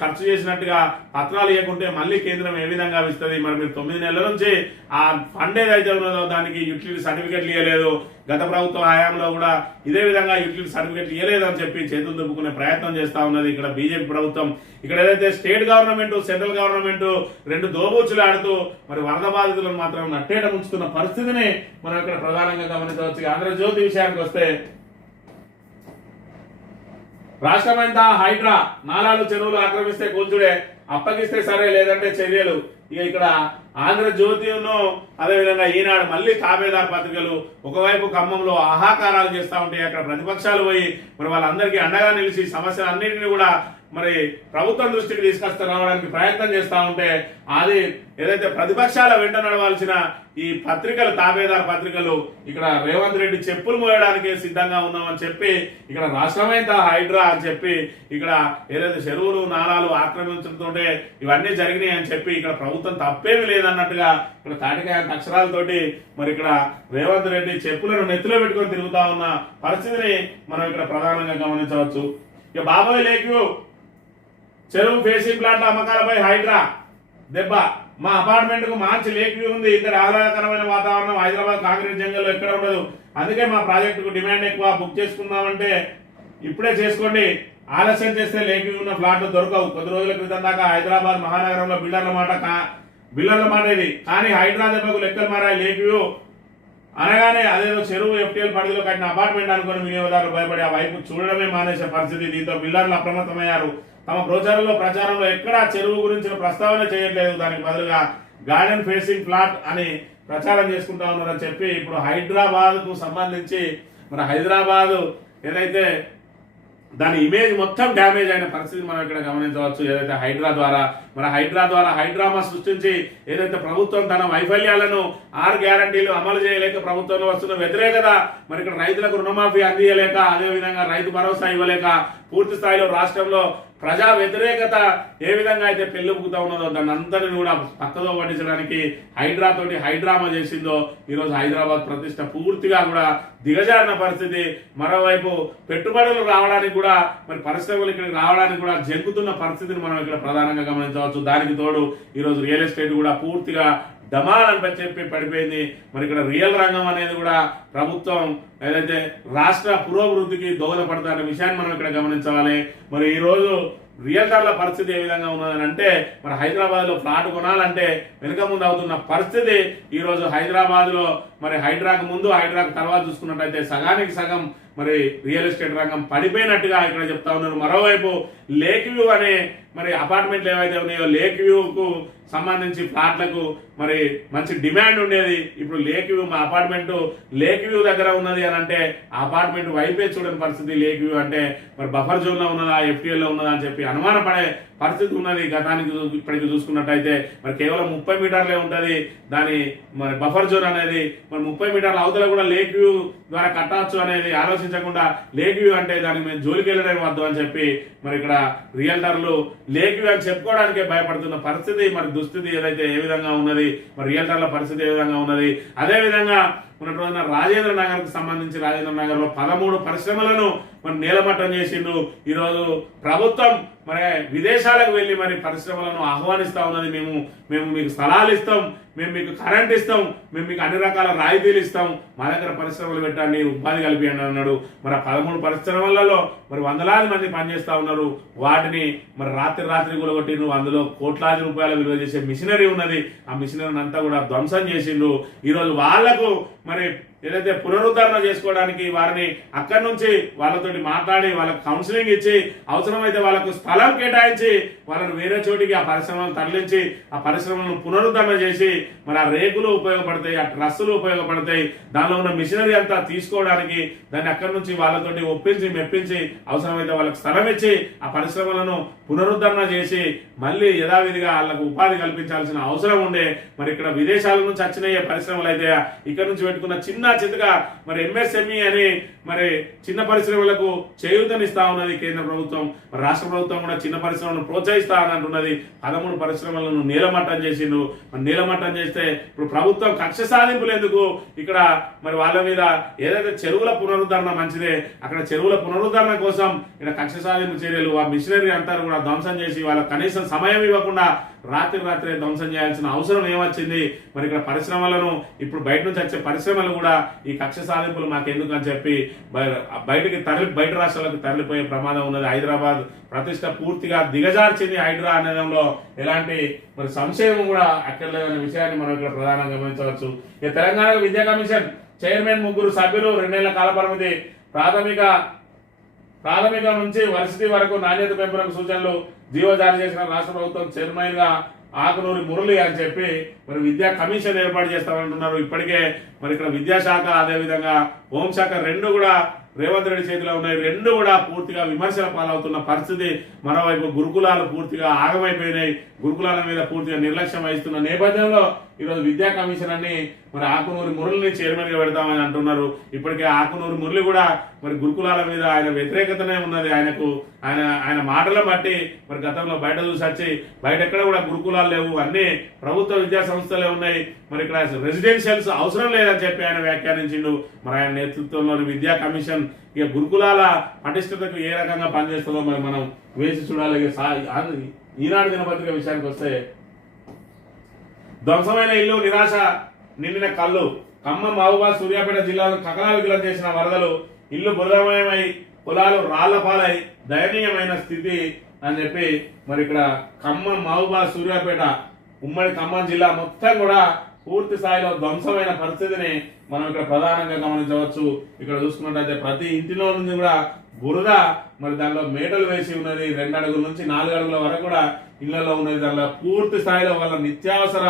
ఖర్చు చేసినట్టుగా పత్రాలు ఇవ్వకుంటే మళ్ళీ కేంద్రం ఏ విధంగా ఇస్తుంది? మరి మీరు 9 నెలల నుంచి ఆ ఫండ్ ఏదైతే ఉన్నదో దానికి యూటిలిటీ సర్టిఫికెట్లు ఇవ్వలేదు. గత ప్రభుత్వ హయాంలో కూడా ఇదే విధంగా యూటిలిటీ సర్టిఫికెట్లు ఇవ్వలేదు అని చెప్పి చేతులు దుబ్బుకునే ప్రయత్నం చేస్తా ఉన్నది ఇక్కడ బీజేపీ ప్రభుత్వం. ఇక్కడ ఏదైతే స్టేట్ గవర్నమెంట్ సెంట్రల్ గవర్నమెంట్ రెండు దోబూచులు ఆడుతూ మరి వరద బాధితులను మాత్రం నట్టేట ముంచుతున్న పరిస్థితిని మనం ఇక్కడ ప్రధానంగా గమనించవచ్చు. ఆంధ్రజ్యోతి విషయానికి వస్తే రాష్ట్రమంతా హైడ్రా, నాలాలు చెరువులు ఆక్రమిస్తే కూల్చుడే, అప్పగిస్తే సరే లేదంటే చర్యలు. ఇక ఇక్కడ ఆంధ్రజ్యోతిను అదేవిధంగా ఈనాడు మళ్ళీ తాబేదార్ పత్రికలు ఒకవైపు ఖమ్మంలో ఆహాకారాలు చేస్తూ ఉంటాయి. అక్కడ ప్రతిపక్షాలు పోయి మరి వాళ్ళందరికీ అండగా నిలిచి సమస్యలన్నింటినీ కూడా మరి ప్రభుత్వం దృష్టికి తీసుకొస్తా రావడానికి ప్రయత్నం చేస్తూ ఉంటే అది ఏదైతే ప్రతిపక్షాల వెంట నడవాల్సిన ఈ పత్రికలు తాబేదార్ పత్రికలు ఇక్కడ రేవంత్ రెడ్డి చెప్పులు మోయడానికి సిద్ధంగా ఉన్నామని చెప్పి ఇక్కడ రాష్ట్రమైతే హైడ్రా అని చెప్పి ఇక్కడ ఏదైతే చెరువులు నాలాలు ఆక్రమించడంతో ఇవన్నీ జరిగినాయి అని చెప్పి ఇక్కడ ప్రభుత్వం తప్పేమీ లేదన్నట్టుగా ఇక్కడ తాటికాయ అక్షరాలతోటి మరి ఇక్కడ రేవంత్ రెడ్డి చెప్పులను నెత్తిలో పెట్టుకొని తిరుగుతా ఉన్న పరిస్థితిని మనం ఇక్కడ ప్రధానంగా గమనించవచ్చు. ఇక బాబాయ్ లేక్యూ చెరువు ఫేసింగ్ ప్లాంట్ అమ్మకాలపై హైడ్రా దెబ్బ, మా అపార్ట్మెంట్ కు మంచి లేక్ వ్యూ ఉంది, ఇక్కడ ఆహ్లాదకరమైన వాతావరణం హైదరాబాద్ కాంక్రీట్ జంగల్లో ఎక్కడ ఉండదు, అందుకే మా ప్రాజెక్టుకు డిమాండ్ ఎక్కువ, బుక్ చేసుకుందామంటే ఇప్పుడే చేసుకోండి, ఆలస్యం చేస్తే లేక్ వ్యూ ఉన్న ఫ్లాట్ దొరకవు. కొద్ది రోజుల క్రితం దాకా హైదరాబాద్ మహానగరంలో బిల్డర్ల మాట ఇది, కానీ హైడ్రా దెబ్బకు లెక్కలు మారాయి. లేక్ వ్యూ అనగానే అదేదో చెరువు ఎఫ్టీఎల్ పరిధిలో కట్టిన అపార్ట్మెంట్ అనుకుని వినియోగదారులు భయపడి ఆ వైపు చూడడమే మానేసే పరిస్థితి. దీంతో బిల్డర్లు అప్రమత్తమయ్యారు. తమ ప్రచారంలో ఎక్కడా చెరువు గురించిన ప్రస్తావన చేయట్లేదు, దానికి బదులుగా గార్డెన్ ఫేసింగ్ ప్లాట్ అని ప్రచారం చేసుకుంటా ఉన్నారని చెప్పి ఇప్పుడు హైదరాబాద్ కు సంబంధించి మరి హైదరాబాద్ ఏదైతే దాని ఇమేజ్ మొత్తం డ్యామేజ్ అయిన పరిస్థితి మనం ఇక్కడ గమనించవచ్చు. ఏదైతే హైడ్రా ద్వారా హైడ్రామా సృష్టించి ఏదైతే ప్రభుత్వం తన వైఫల్యాలను 6 గ్యారంటీలు అమలు చేయలేక ప్రభుత్వంలో వస్తున్న వ్యతిరేకత, మరి ఇక్కడ రైతులకు రుణమాఫీ అందియలేక, అదేవిధంగా రైతు భరోసా ఇవ్వలేక, పూర్తి స్థాయిలో రాష్ట్రంలో ప్రజా వ్యతిరేకత ఏ విధంగా అయితే పెళ్ళుపుకుతా ఉన్నదో దాన్ని అంతని కూడా పక్కదో పట్టించడానికి హైడ్రామా చేసిందో ఈరోజు హైదరాబాద్ ప్రతిష్ట పూర్తిగా కూడా దిగజారిన పరిస్థితి. మరోవైపు పెట్టుబడులు రావడానికి కూడా మరి పరిశ్రమలు ఇక్కడికి రావడానికి కూడా జంకుతున్న పరిస్థితిని మనం ఇక్కడ ప్రధానంగా గమనించవచ్చు. దానికి తోడు ఈరోజు రియల్ ఎస్టేట్ కూడా పూర్తిగా డమాలని చెప్పి పడిపోయింది. మరి ఇక్కడ రియల్ రంగం అనేది కూడా ప్రభుత్వం ఏదైతే రాష్ట్ర పురోభివృద్ధికి దోహదపడుతున్న విషయాన్ని మనం ఇక్కడ గమనించాలి. మరి ఈ రోజు రియల్టర్ల పరిస్థితి ఏ విధంగా ఉన్నదని అంటే మరి హైదరాబాద్ లో ఫ్లాట్ కొనాలంటే వెనుక ముందు అవుతున్న పరిస్థితి. ఈ రోజు హైదరాబాద్ లో మరి హైడ్రాకు ముందు హైడ్రాకు తర్వాత చూసుకున్నట్టయితే సగానికి సగం మరి రియల్ ఎస్టేట్ రంగం పడిపోయినట్టుగా ఇక్కడ చెప్తా ఉన్నారు. మరోవైపు లేక్ వ్యూ అనే మరి అపార్ట్మెంట్లు ఏవైతే ఉన్నాయో లేక్ వ్యూకు సంబంధించి ఫ్లాట్లకు మరి మంచి డిమాండ్ ఉండేది. ఇప్పుడు లేక్ వ్యూ మా అపార్ట్మెంట్ లేక్ వ్యూ దగ్గర ఉన్నది అని అంటే ఆ అపార్ట్మెంట్ వైపే చూడని పరిస్థితి. లేక్ వ్యూ అంటే మరి బఫర్ జోన్ లో ఉన్నదా ఎఫ్టీఎల్ లో ఉన్నదా అని చెప్పి అనుమానపడే పరిస్థితి ఉన్నది. గతానికి ఇప్పటికి చూసుకున్నట్టయితే మరి కేవలం 30 మీటర్లే ఉంటుంది దాని మరి బఫర్ జోన్ అనేది. మరి 30 మీటర్ల అవతల కూడా లేక్ వ్యూ ద్వారా కట్టవచ్చు అనేది ఆలోచించకుండా లేక్ వ్యూ అంటే దానికి మేము జోలికి వెళ్ళడం వద్దు అని చెప్పి మరి ఇక్కడ రియల్టర్లు లేక్ వ్యూ అని చెప్పుకోవడానికే భయపడుతున్న పరిస్థితి. మరి దుస్థితి ఏదైతే ఏ విధంగా ఉన్నది, మరి రియల్టర్ల పరిస్థితి ఏ విధంగా ఉన్నది. అదేవిధంగా మొన్నటి రోజున రాజేంద్ర నగర్కు సంబంధించి రాజేంద్ర నగర్లో 13 పరిశ్రమలను మరి నేలమట్టం చేసిండు. ఈరోజు ప్రభుత్వం మరి విదేశాలకు వెళ్ళి మరి పరిశ్రమలను ఆహ్వానిస్తా ఉన్నది. మేము మీకు స్థలాలు ఇస్తాం, మేము మీకు కరెంట్ ఇస్తాం, మేము మీకు అన్ని రకాల రాయితీలు ఇస్తాం, మా దగ్గర పరిశ్రమలు పెట్టండి, ఉపాధి కల్పియండి అన్నాడు. మరి ఆ 13 పరిశ్రమలలో మరి వందలాది మంది పనిచేస్తా ఉన్నారు. వాటిని మరి రాత్రి కూలగొట్టిండ్రు. అందులో కోట్లాది రూపాయల విలువ చేసే మిషనరీ ఉన్నది. ఆ మిషనరీని అంతా కూడా ధ్వంసం చేసిండ్రు. ఈరోజు వాళ్లకు మరి ఏదైతే పునరుద్ధరణ చేసుకోవడానికి వారిని అక్కడి నుంచి వాళ్ళతోటి మాట్లాడి వాళ్ళకి కౌన్సిలింగ్ ఇచ్చి అవసరమైతే వాళ్ళకు స్థలం కేటాయించి వాళ్ళని వేరే చోటికి ఆ పరిశ్రమలను తరలించి ఆ పరిశ్రమలను పునరుద్ధరణ చేసి మరి ఆ రేకులు ఉపయోగపడతాయి, ఆ ట్రస్సులు ఉపయోగపడతాయి. దానిలో ఉన్న మిషనరీ అంతా తీసుకోవడానికి దాన్ని అక్కడి నుంచి వాళ్ళతోటి ఒప్పించి మెప్పించి అవసరమైతే వాళ్ళకి స్థలం ఇచ్చి ఆ పరిశ్రమలను పునరుద్ధరణ చేసి మళ్ళీ యథావిధిగా వాళ్ళకు ఉపాధి కల్పించాల్సిన అవసరం ఉండే. మరి ఇక్కడ విదేశాల నుంచి వచ్చిన పరిశ్రమలు అయితే ఇక్కడ నుంచి పెట్టుకున్న చిన్నగా మరి ఎంఎస్ఎంఈ అని మరి చిన్న పరిశ్రమలకు చేయూతనిస్తా ఉన్నది కేంద్ర ప్రభుత్వం. మరి రాష్ట్ర ప్రభుత్వం కూడా చిన్న పరిశ్రమలను ప్రోత్సహిస్తా అని అంటున్నది. 13 పరిశ్రమలను నీలమట్టం చేసిండు. మరి నీలమట్టం చేస్తే ఇప్పుడు ప్రభుత్వం కక్ష సాధింపులు ఎందుకు? ఇక్కడ మరి వాళ్ళ మీద ఏదైతే చెరువుల పునరుద్ధరణ మంచిదే, అక్కడ చెరువుల పునరుద్ధరణ కోసం ఇక్కడ కక్ష సాధింపు చర్యలు ఆ మిషనరీ అంతా కూడా ధ్వంసం చేసి వాళ్ళకి కనీసం సమయం ఇవ్వకుండా రాత్రి ధ్వంసం చేయాల్సిన అవసరం ఏమొచ్చింది? మరి ఇక్కడ పరిశ్రమలను ఇప్పుడు బయట నుంచి వచ్చే పరిశ్రమలు కూడా ఈ కక్ష సాధింపులు మాకెందుకు అని చెప్పి బయట రాష్ట్రాలకు తరలిపోయే ప్రమాదం ఉన్నది. హైదరాబాద్ ప్రతిష్ట పూర్తిగా దిగజార్చింది. హైడ్రా అనేదంలో ఎలాంటి మరి సంశయం కూడా అక్కర్లేదనే విషయాన్ని మనం ఇక్కడ ప్రధానంగా గమనించవచ్చు. ఇక తెలంగాణ విద్యా కమిషన్ చైర్మన్ 3 సభ్యులు 2 ఏళ్ల కాలపరిమితి, ప్రాథమిక నుంచి వర్సిటీ వరకు నాణ్యత పెంపునకు సూచనలు జీవో జారీ చేసిన రాష్ట్ర ప్రభుత్వం చైర్మన్ గా ఆకునూరి మురళి అని చెప్పి మరి విద్యా కమిషన్ ఏర్పాటు చేస్తామంటున్నారు. ఇప్పటికే మరి ఇక్కడ విద్యాశాఖ అదేవిధంగా హోంశాఖ 2 కూడా రేవంత్ రెడ్డి చేతిలో ఉన్నాయి. 2 కూడా పూర్తిగా విమర్శల పాలవుతున్న పరిస్థితి. మరోవైపు గురుకులాలు పూర్తిగా ఆగమైపోయినాయి. గురుకులాల మీద పూర్తిగా నిర్లక్ష్యం వహిస్తున్న నేపథ్యంలో ఈరోజు విద్యా కమిషన్ అన్ని మరి ఆకునూరి మురళిని చైర్మన్ గా పెడతామని అంటున్నారు. ఇప్పటికే ఆకునూరి మురళి కూడా మరి గురుకులాల మీద ఆయన వ్యతిరేకతనే ఉన్నది. ఆయన మాటలను బట్టి మరి గతంలో బయట చూసి వచ్చి బయట ఎక్కడ కూడా గురుకులాలు లేవు, అన్ని ప్రభుత్వ విద్యా సంస్థలే ఉన్నాయి, మరి ఇక్కడ రెసిడెన్షియల్స్ అవసరం లేదని చెప్పి ఆయన వ్యాఖ్యానించిండు. మరి ఆయన నేతృత్వంలోని విద్యా కమిషన్ ఇక గురుకులాల పటిష్టతకు ఏ రకంగా పనిచేస్తుందో మరి మనం వేసి చూడాలి. ఈనాడు దినపత్రిక విషయానికి వస్తే ధ్వంసమైన ఇల్లు, నిరాశ నిండిన కళ్ళు. ఖమ్మం, మహబూబాద్, సూర్యాపేట జిల్లాలో కకలావికలం చేసిన వరదలు, ఇల్లు బురదమయమై పొలాలు రాళ్లపాలై దయనీయమైన స్థితి అని చెప్పి మరి ఇక్కడ ఖమ్మం, మహబూబాద్, సూర్యాపేట ఉమ్మడి ఖమ్మం జిల్లా మొత్తం కూడా పూర్తి స్థాయిలో ధ్వంసమైన పరిస్థితిని మనం ఇక్కడ ప్రధానంగా గమనించవచ్చు. ఇక్కడ చూసుకున్నట్టయితే ప్రతి ఇంటిలో నుంచి కూడా బురద, మరి దానిలో మేటలు వేసి ఉన్నది. 2 అడుగుల నుంచి 4 అడుగుల వరకు కూడా ఇళ్లలో ఉన్నది. దానిలో పూర్తి స్థాయిలో వాళ్ళ నిత్యావసర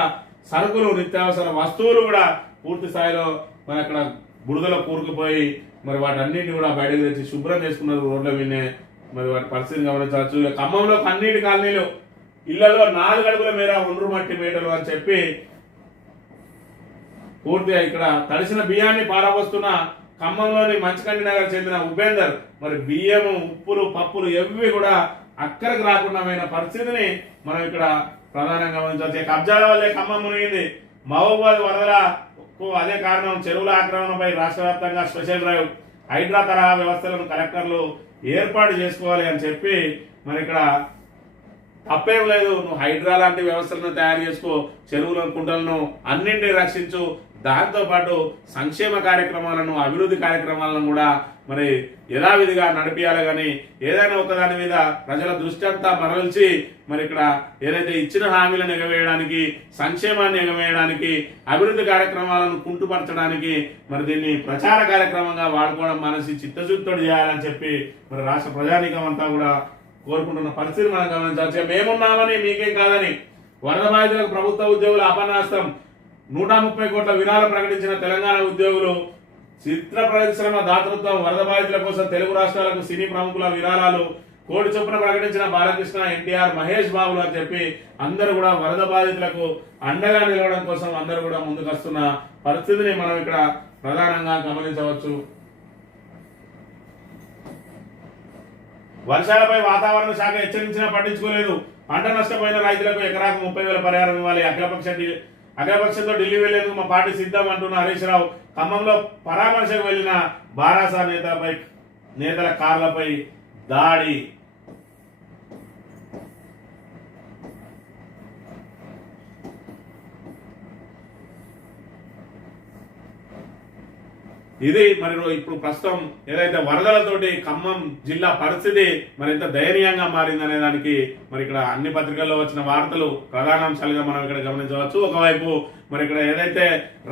సరుకులు, నిత్యావసర వస్తువులు కూడా పూర్తి స్థాయిలో మరి అక్కడ బురదలో కూరుకుపోయి మరి వాటన్నిటిని కూడా బయటకు తెచ్చి శుభ్రం చేసుకున్నారు రోడ్ల విన్నే. మరి వాటి పరిస్థితిని గమనించవచ్చు. ఖమ్మంలో కన్నీటి కాలనీలు, ఇళ్లలో 4 అడుగుల మేర ఒండ్రు మట్టి మేటలు అని చెప్పి పూర్తిగా ఇక్కడ తడిసిన బియ్యాన్ని పారబోస్తున్న ఖమ్మంలోని మంచికండి నగర్ చెందిన ఉపేందర్ మరి బియ్యము, ఉప్పులు, పప్పులు ఎవి కూడా అక్కడికి రాకుండా పోయిన పరిస్థితిని మనం ఇక్కడ ప్రధానంగా గమనించవచ్చు. కబ్జాల వల్లే ఖమ్మం మునిగింది. మహబూబాద్ వరదలకు అదే కారణం. చెరువుల ఆక్రమణపై రాష్ట్ర వ్యాప్తంగా స్పెషల్ డ్రైవ్, హైడ్రా తరహా వ్యవస్థలను కలెక్టర్లు ఏర్పాటు చేసుకోవాలి అని చెప్పి మరి ఇక్కడ తప్పేం లేదు. నువ్వు హైడ్రా లాంటి వ్యవస్థలను తయారు చేసుకో, చెరువులను, కుంటలను అన్నింటినీ రక్షించు. దాంతో పాటు సంక్షేమ కార్యక్రమాలను, అభివృద్ధి కార్యక్రమాలను కూడా మరి యథావిధిగా నడిపియాలి. కానీ ఏదైనా ఒకదాని మీద ప్రజల దృష్టి అంతా మరల్చి మరి ఇక్కడ ఏదైతే ఇచ్చిన హామీలను ఎగవేయడానికి, సంక్షేమాన్ని ఎగవేయడానికి, అభివృద్ధి కార్యక్రమాలను కుంటుపరచడానికి మరి దీన్ని ప్రచార కార్యక్రమంగా వాడుకోవడం మనసి చిత్తశుద్ధితో చేయాలని చెప్పి మరి రాష్ట్ర ప్రజానీకం అంతా కూడా కోరుకుంటున్న పరిస్థితి మనం గమనించాల్సి. మేమున్నామని మీకేం కాదని వరద బాధితులకు ప్రభుత్వ ఉద్యోగుల అపనాస్తం. 130 కోట్ల విరాళం ప్రకటించిన తెలంగాణ ఉద్యోగులు. చిత్ర పరిశ్రమ దాతృత్వం. వరద బాధితుల కోసం తెలుగు రాష్ట్రాలకు సినీ ప్రముఖుల విరాళాలు. కోటి చొప్పున ప్రకటించిన బాలకృష్ణ, ఎన్టీఆర్, మహేష్ బాబులు అని చెప్పి అందరూ కూడా వరద బాధితులకు అండగా నిలవడం కోసం అందరూ కూడా ముందుకొస్తున్న పరిస్థితిని మనం ఇక్కడ ప్రధానంగా గమనించవచ్చు. వర్షాలపై వాతావరణ శాఖ హెచ్చరించినా పట్టించుకోలేదు. పంట నష్టపోయిన రైతులకు ఎకరాకు 30,000 పరిహారం ఇవ్వాలి. అఖిలపక్షంతో ఢిల్లీ వెళ్లేందుకు మా పార్టీ సిద్ధం అంటున్న హరీష్ రావు ఖమ్మంలో పరామర్శకు వెళ్లిన బారాసా నేతల కార్లపై దాడి. ఇది మరి ఇప్పుడు ప్రస్తుతం ఏదైతే వరదలతోటి ఖమ్మం జిల్లా పరిస్థితి మరి ఎంత దయనీయంగా మారిందనే దానికి మరి ఇక్కడ అన్ని పత్రికల్లో వచ్చిన వార్తలు ప్రధానాంశాలుగా మనం ఇక్కడ గమనించవచ్చు. ఒకవైపు మరి ఇక్కడ ఏదైతే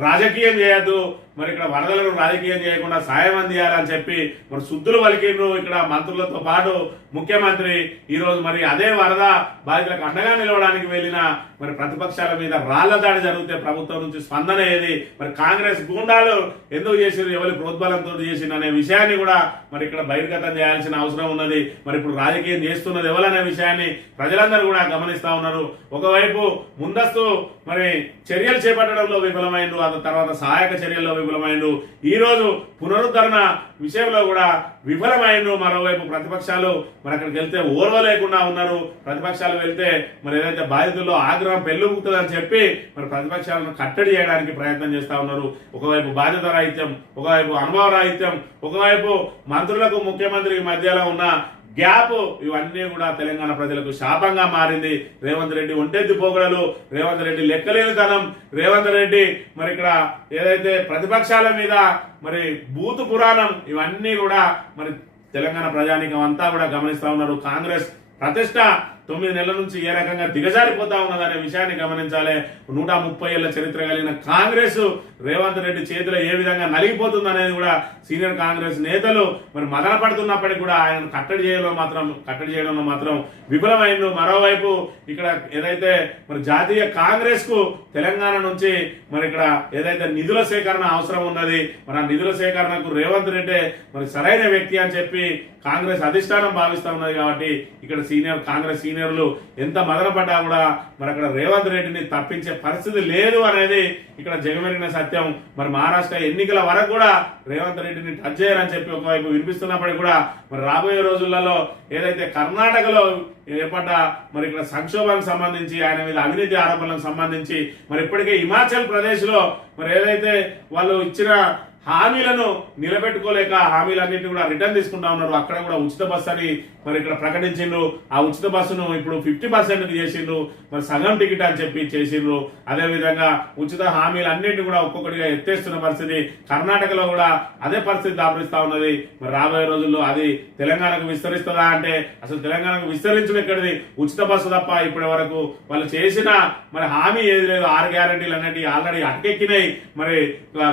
రాజకీయం చేయొద్దు, మరి ఇక్కడ వరదలను రాజకీయం చేయకుండా సాయం అందియాలని చెప్పి మరి శుద్ధులు పలికిండ్రు ఇక్కడ మంత్రులతో పాటు ముఖ్యమంత్రి. ఈ రోజు మరి అదే వరద బాధితులకు అండగా నిలవడానికి వెళ్ళిన మరి ప్రతిపక్షాల మీద రాళ్ల దాడి జరిగితే ప్రభుత్వం నుంచి స్పందన ఏది, మరి కాంగ్రెస్ గూండాలు ఎందుకు చేసిరు, ఎవరి ప్రోద్బలంతో చేసింది అనే విషయాన్ని కూడా మరి ఇక్కడ బహిర్గతం చేయాల్సిన అవసరం ఉన్నది. మరి ఇప్పుడు రాజకీయం చేస్తున్నది ఎవరనే విషయాన్ని ప్రజలందరూ కూడా గమనిస్తా ఉన్నారు. ఒకవైపు ముందస్తు మరి చర్యలు చేపట్టడంలో విఫలమైండు, ఆ తర్వాత సహాయక చర్యల్లో విఫలమైండు, ఈ రోజు పునరుద్ధరణ విషయంలో కూడా విఫలమైండు. మరోవైపు ప్రతిపక్షాలు మరి అక్కడికి వెళ్తే ఓర్వలేకుండా ఉన్నారు. ప్రతిపక్షాలు వెళ్తే మరి ఏదైతే బాధితుల్లో ఆగ్రహం పెళ్ళుముకుతుందని చెప్పి మరి ప్రతిపక్షాలను కట్టడి చేయడానికి ప్రయత్నం చేస్తా ఉన్నారు. ఒకవైపు బాధ్యత రాహిత్యం, ఒకవైపు అనుభవ రాహిత్యం, ఒకవైపు మంత్రులకు ముఖ్యమంత్రికి మధ్యలో ఉన్న గ్యాప్, ఇవన్నీ కూడా తెలంగాణ ప్రజలకు శాపంగా మారింది. రేవంత్ రెడ్డి ఒంటెత్తి పోగడలు, రేవంత్ రెడ్డి లెక్కలేనితనం, రేవంత్ రెడ్డి మరి ఇక్కడ ఏదైతే ప్రతిపక్షాల మీద మరి బూతు పురాణం, ఇవన్నీ కూడా మరి తెలంగాణ ప్రజానీకం అంతా కూడా గమనిస్తా ఉన్నారు. కాంగ్రెస్ ప్రతిష్ట 9 నెలల నుంచి ఏ రకంగా దిగజారిపోతా ఉన్నదనే విషయాన్ని గమనించాలి. 130 ఏళ్ల చరిత్ర కలిగిన కాంగ్రెస్ రేవంత్ రెడ్డి చేతిలో ఏ విధంగా నలిగిపోతుంది అనేది కూడా సీనియర్ కాంగ్రెస్ నేతలు మరి మదన పడుతున్నప్పటికీ కూడా ఆయన కట్టడి చేయడంలో మాత్రం విఫలమైండు. మరోవైపు ఇక్కడ ఏదైతే మరి జాతీయ కాంగ్రెస్ కు తెలంగాణ నుంచి మరి ఇక్కడ ఏదైతే నిధుల సేకరణ అవసరం ఉన్నది, మరి ఆ నిధుల సేకరణకు రేవంత్ రెడ్డి మరి సరైన వ్యక్తి అని చెప్పి కాంగ్రెస్ అధిష్టానం భావిస్తా ఉన్నది. కాబట్టి ఇక్కడ కాంగ్రెస్ సీనియర్లు ఎంత మదనపడ్డా కూడా మరి అక్కడ రేవంత్ రెడ్డిని తప్పించే పరిస్థితి లేదు అనేది ఇక్కడ జగమెరిగిన సత్యం. మరి మహారాష్ట్ర ఎన్నికల వరకు కూడా రేవంత్ రెడ్డిని టచ్ చేయరని చెప్పి ఒకవైపు వినిపిస్తున్నప్పటికీ కూడా మరి రాబోయే రోజులలో ఏదైతే కర్ణాటకలో ఏర్పడ్డ మరి ఇక్కడ సంక్షోభానికి సంబంధించి, ఆయన మీద అవినీతి ఆరోపణలకు సంబంధించి మరి ఇప్పటికే హిమాచల్ ప్రదేశ్ లో మరి ఏదైతే వాళ్ళు ఇచ్చిన హామీలను నిలబెట్టుకోలేక హామీలన్నింటినీ కూడా రిటర్న్ తీసుకుంటా ఉన్నారు. అక్కడ కూడా ఉచిత బస్సు అని మరి ఇక్కడ ప్రకటించిండ్రు. ఆ ఉచిత బస్సును ఇప్పుడు 50% చేసిండ్రు, మరి సగం టికెట్ అని చెప్పి చేసిండ్రు. అదేవిధంగా ఉచిత హామీలన్నింటినీ కూడా ఒక్కొక్కటిగా ఎత్తేస్తున్న పరిస్థితి కర్ణాటకలో కూడా అదే పరిస్థితి దాపరిస్తా ఉన్నది. మరి రాబోయే రోజుల్లో అది తెలంగాణకు విస్తరిస్తుందా అంటే అసలు తెలంగాణకు విస్తరించడం ఎక్కడిది, ఉచిత బస్సు తప్ప ఇప్పటి వరకు వాళ్ళు చేసిన మరి హామీ ఏది లేదు. 6 గ్యారెంటీలు అన్నట్టు ఆల్రెడీ అటకెక్కినాయి. మరి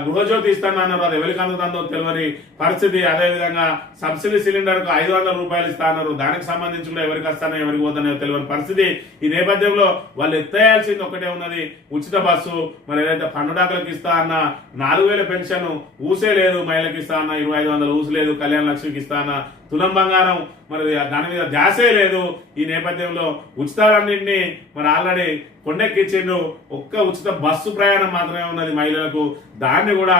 గృహజ్యోతి ఇస్తానన్నారు, అది ఎవరికి అందుతుందో తెలియని పరిస్థితి. అదేవిధంగా సబ్సిడీ సిలిండర్ కు 500 రూపాయలు ఇస్తా అన్నారు, దానికి సంబంధించి కూడా ఎవరికి వస్తానో ఎవరికి పోతానో తెలియని పరిస్థితి. ఈ నేపథ్యంలో వాళ్ళు ఎత్తేయాల్సింది ఒకటే ఉన్నది, ఉచిత బస్సు. మరి ఏదైతే పన్నుడాకులకు ఇస్తా అన్న 4000 పెన్షన్ ఊసే లేదు, మహిళలకు ఇస్తా అన్న 2500 ఊసు లేదు, కళ్యాణ లక్ష్మికి ఇస్తా అన్న తులం బంగారం మరి దాని మీద ధ్యాసే లేదు. ఈ నేపథ్యంలో ఉచితాలన్నింటినీ మరి ఆల్రెడీ కొండెక్కిచ్చిండ్రు. ఒక్క ఉచిత బస్సు ప్రయాణం మాత్రమే ఉన్నది మహిళలకు. దాన్ని కూడా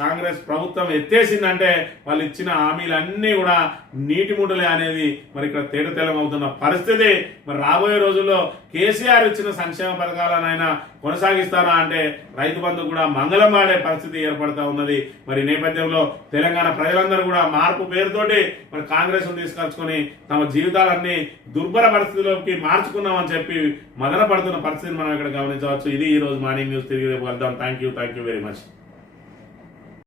కాంగ్రెస్ ప్రభుత్వం ఎత్తేసిందంటే వాళ్ళు ఇచ్చిన హామీలన్నీ కూడా నీటి ముట్టలే అనేది మరి ఇక్కడ తేటతెల్లం అవుతున్న పరిస్థితి. మరి రాబోయే రోజుల్లో కేసీఆర్ ఇచ్చిన సంక్షేమ పథకాలనైనా కొనసాగిస్తారా అంటే రైతు బంధు కూడా మంగళం వాడే పరిస్థితి ఏర్పడతా ఉన్నది. మరి నేపథ్యంలో తెలంగాణ ప్రజలందరూ కూడా మార్పు పేరుతోటి మరి కాంగ్రెస్ తీసుకొచ్చుకొని తమ జీవితాలన్నీ దుర్భర పరిస్థితిలోకి మార్చుకున్నామని చెప్పి మదన పడుతున్న పరిస్థితిని మనం ఇక్కడ గమనించవచ్చు. ఇది ఈ రోజు మార్నింగ్ న్యూస్. తిరిగి రేపు వెళ్దాం. Thank you very much.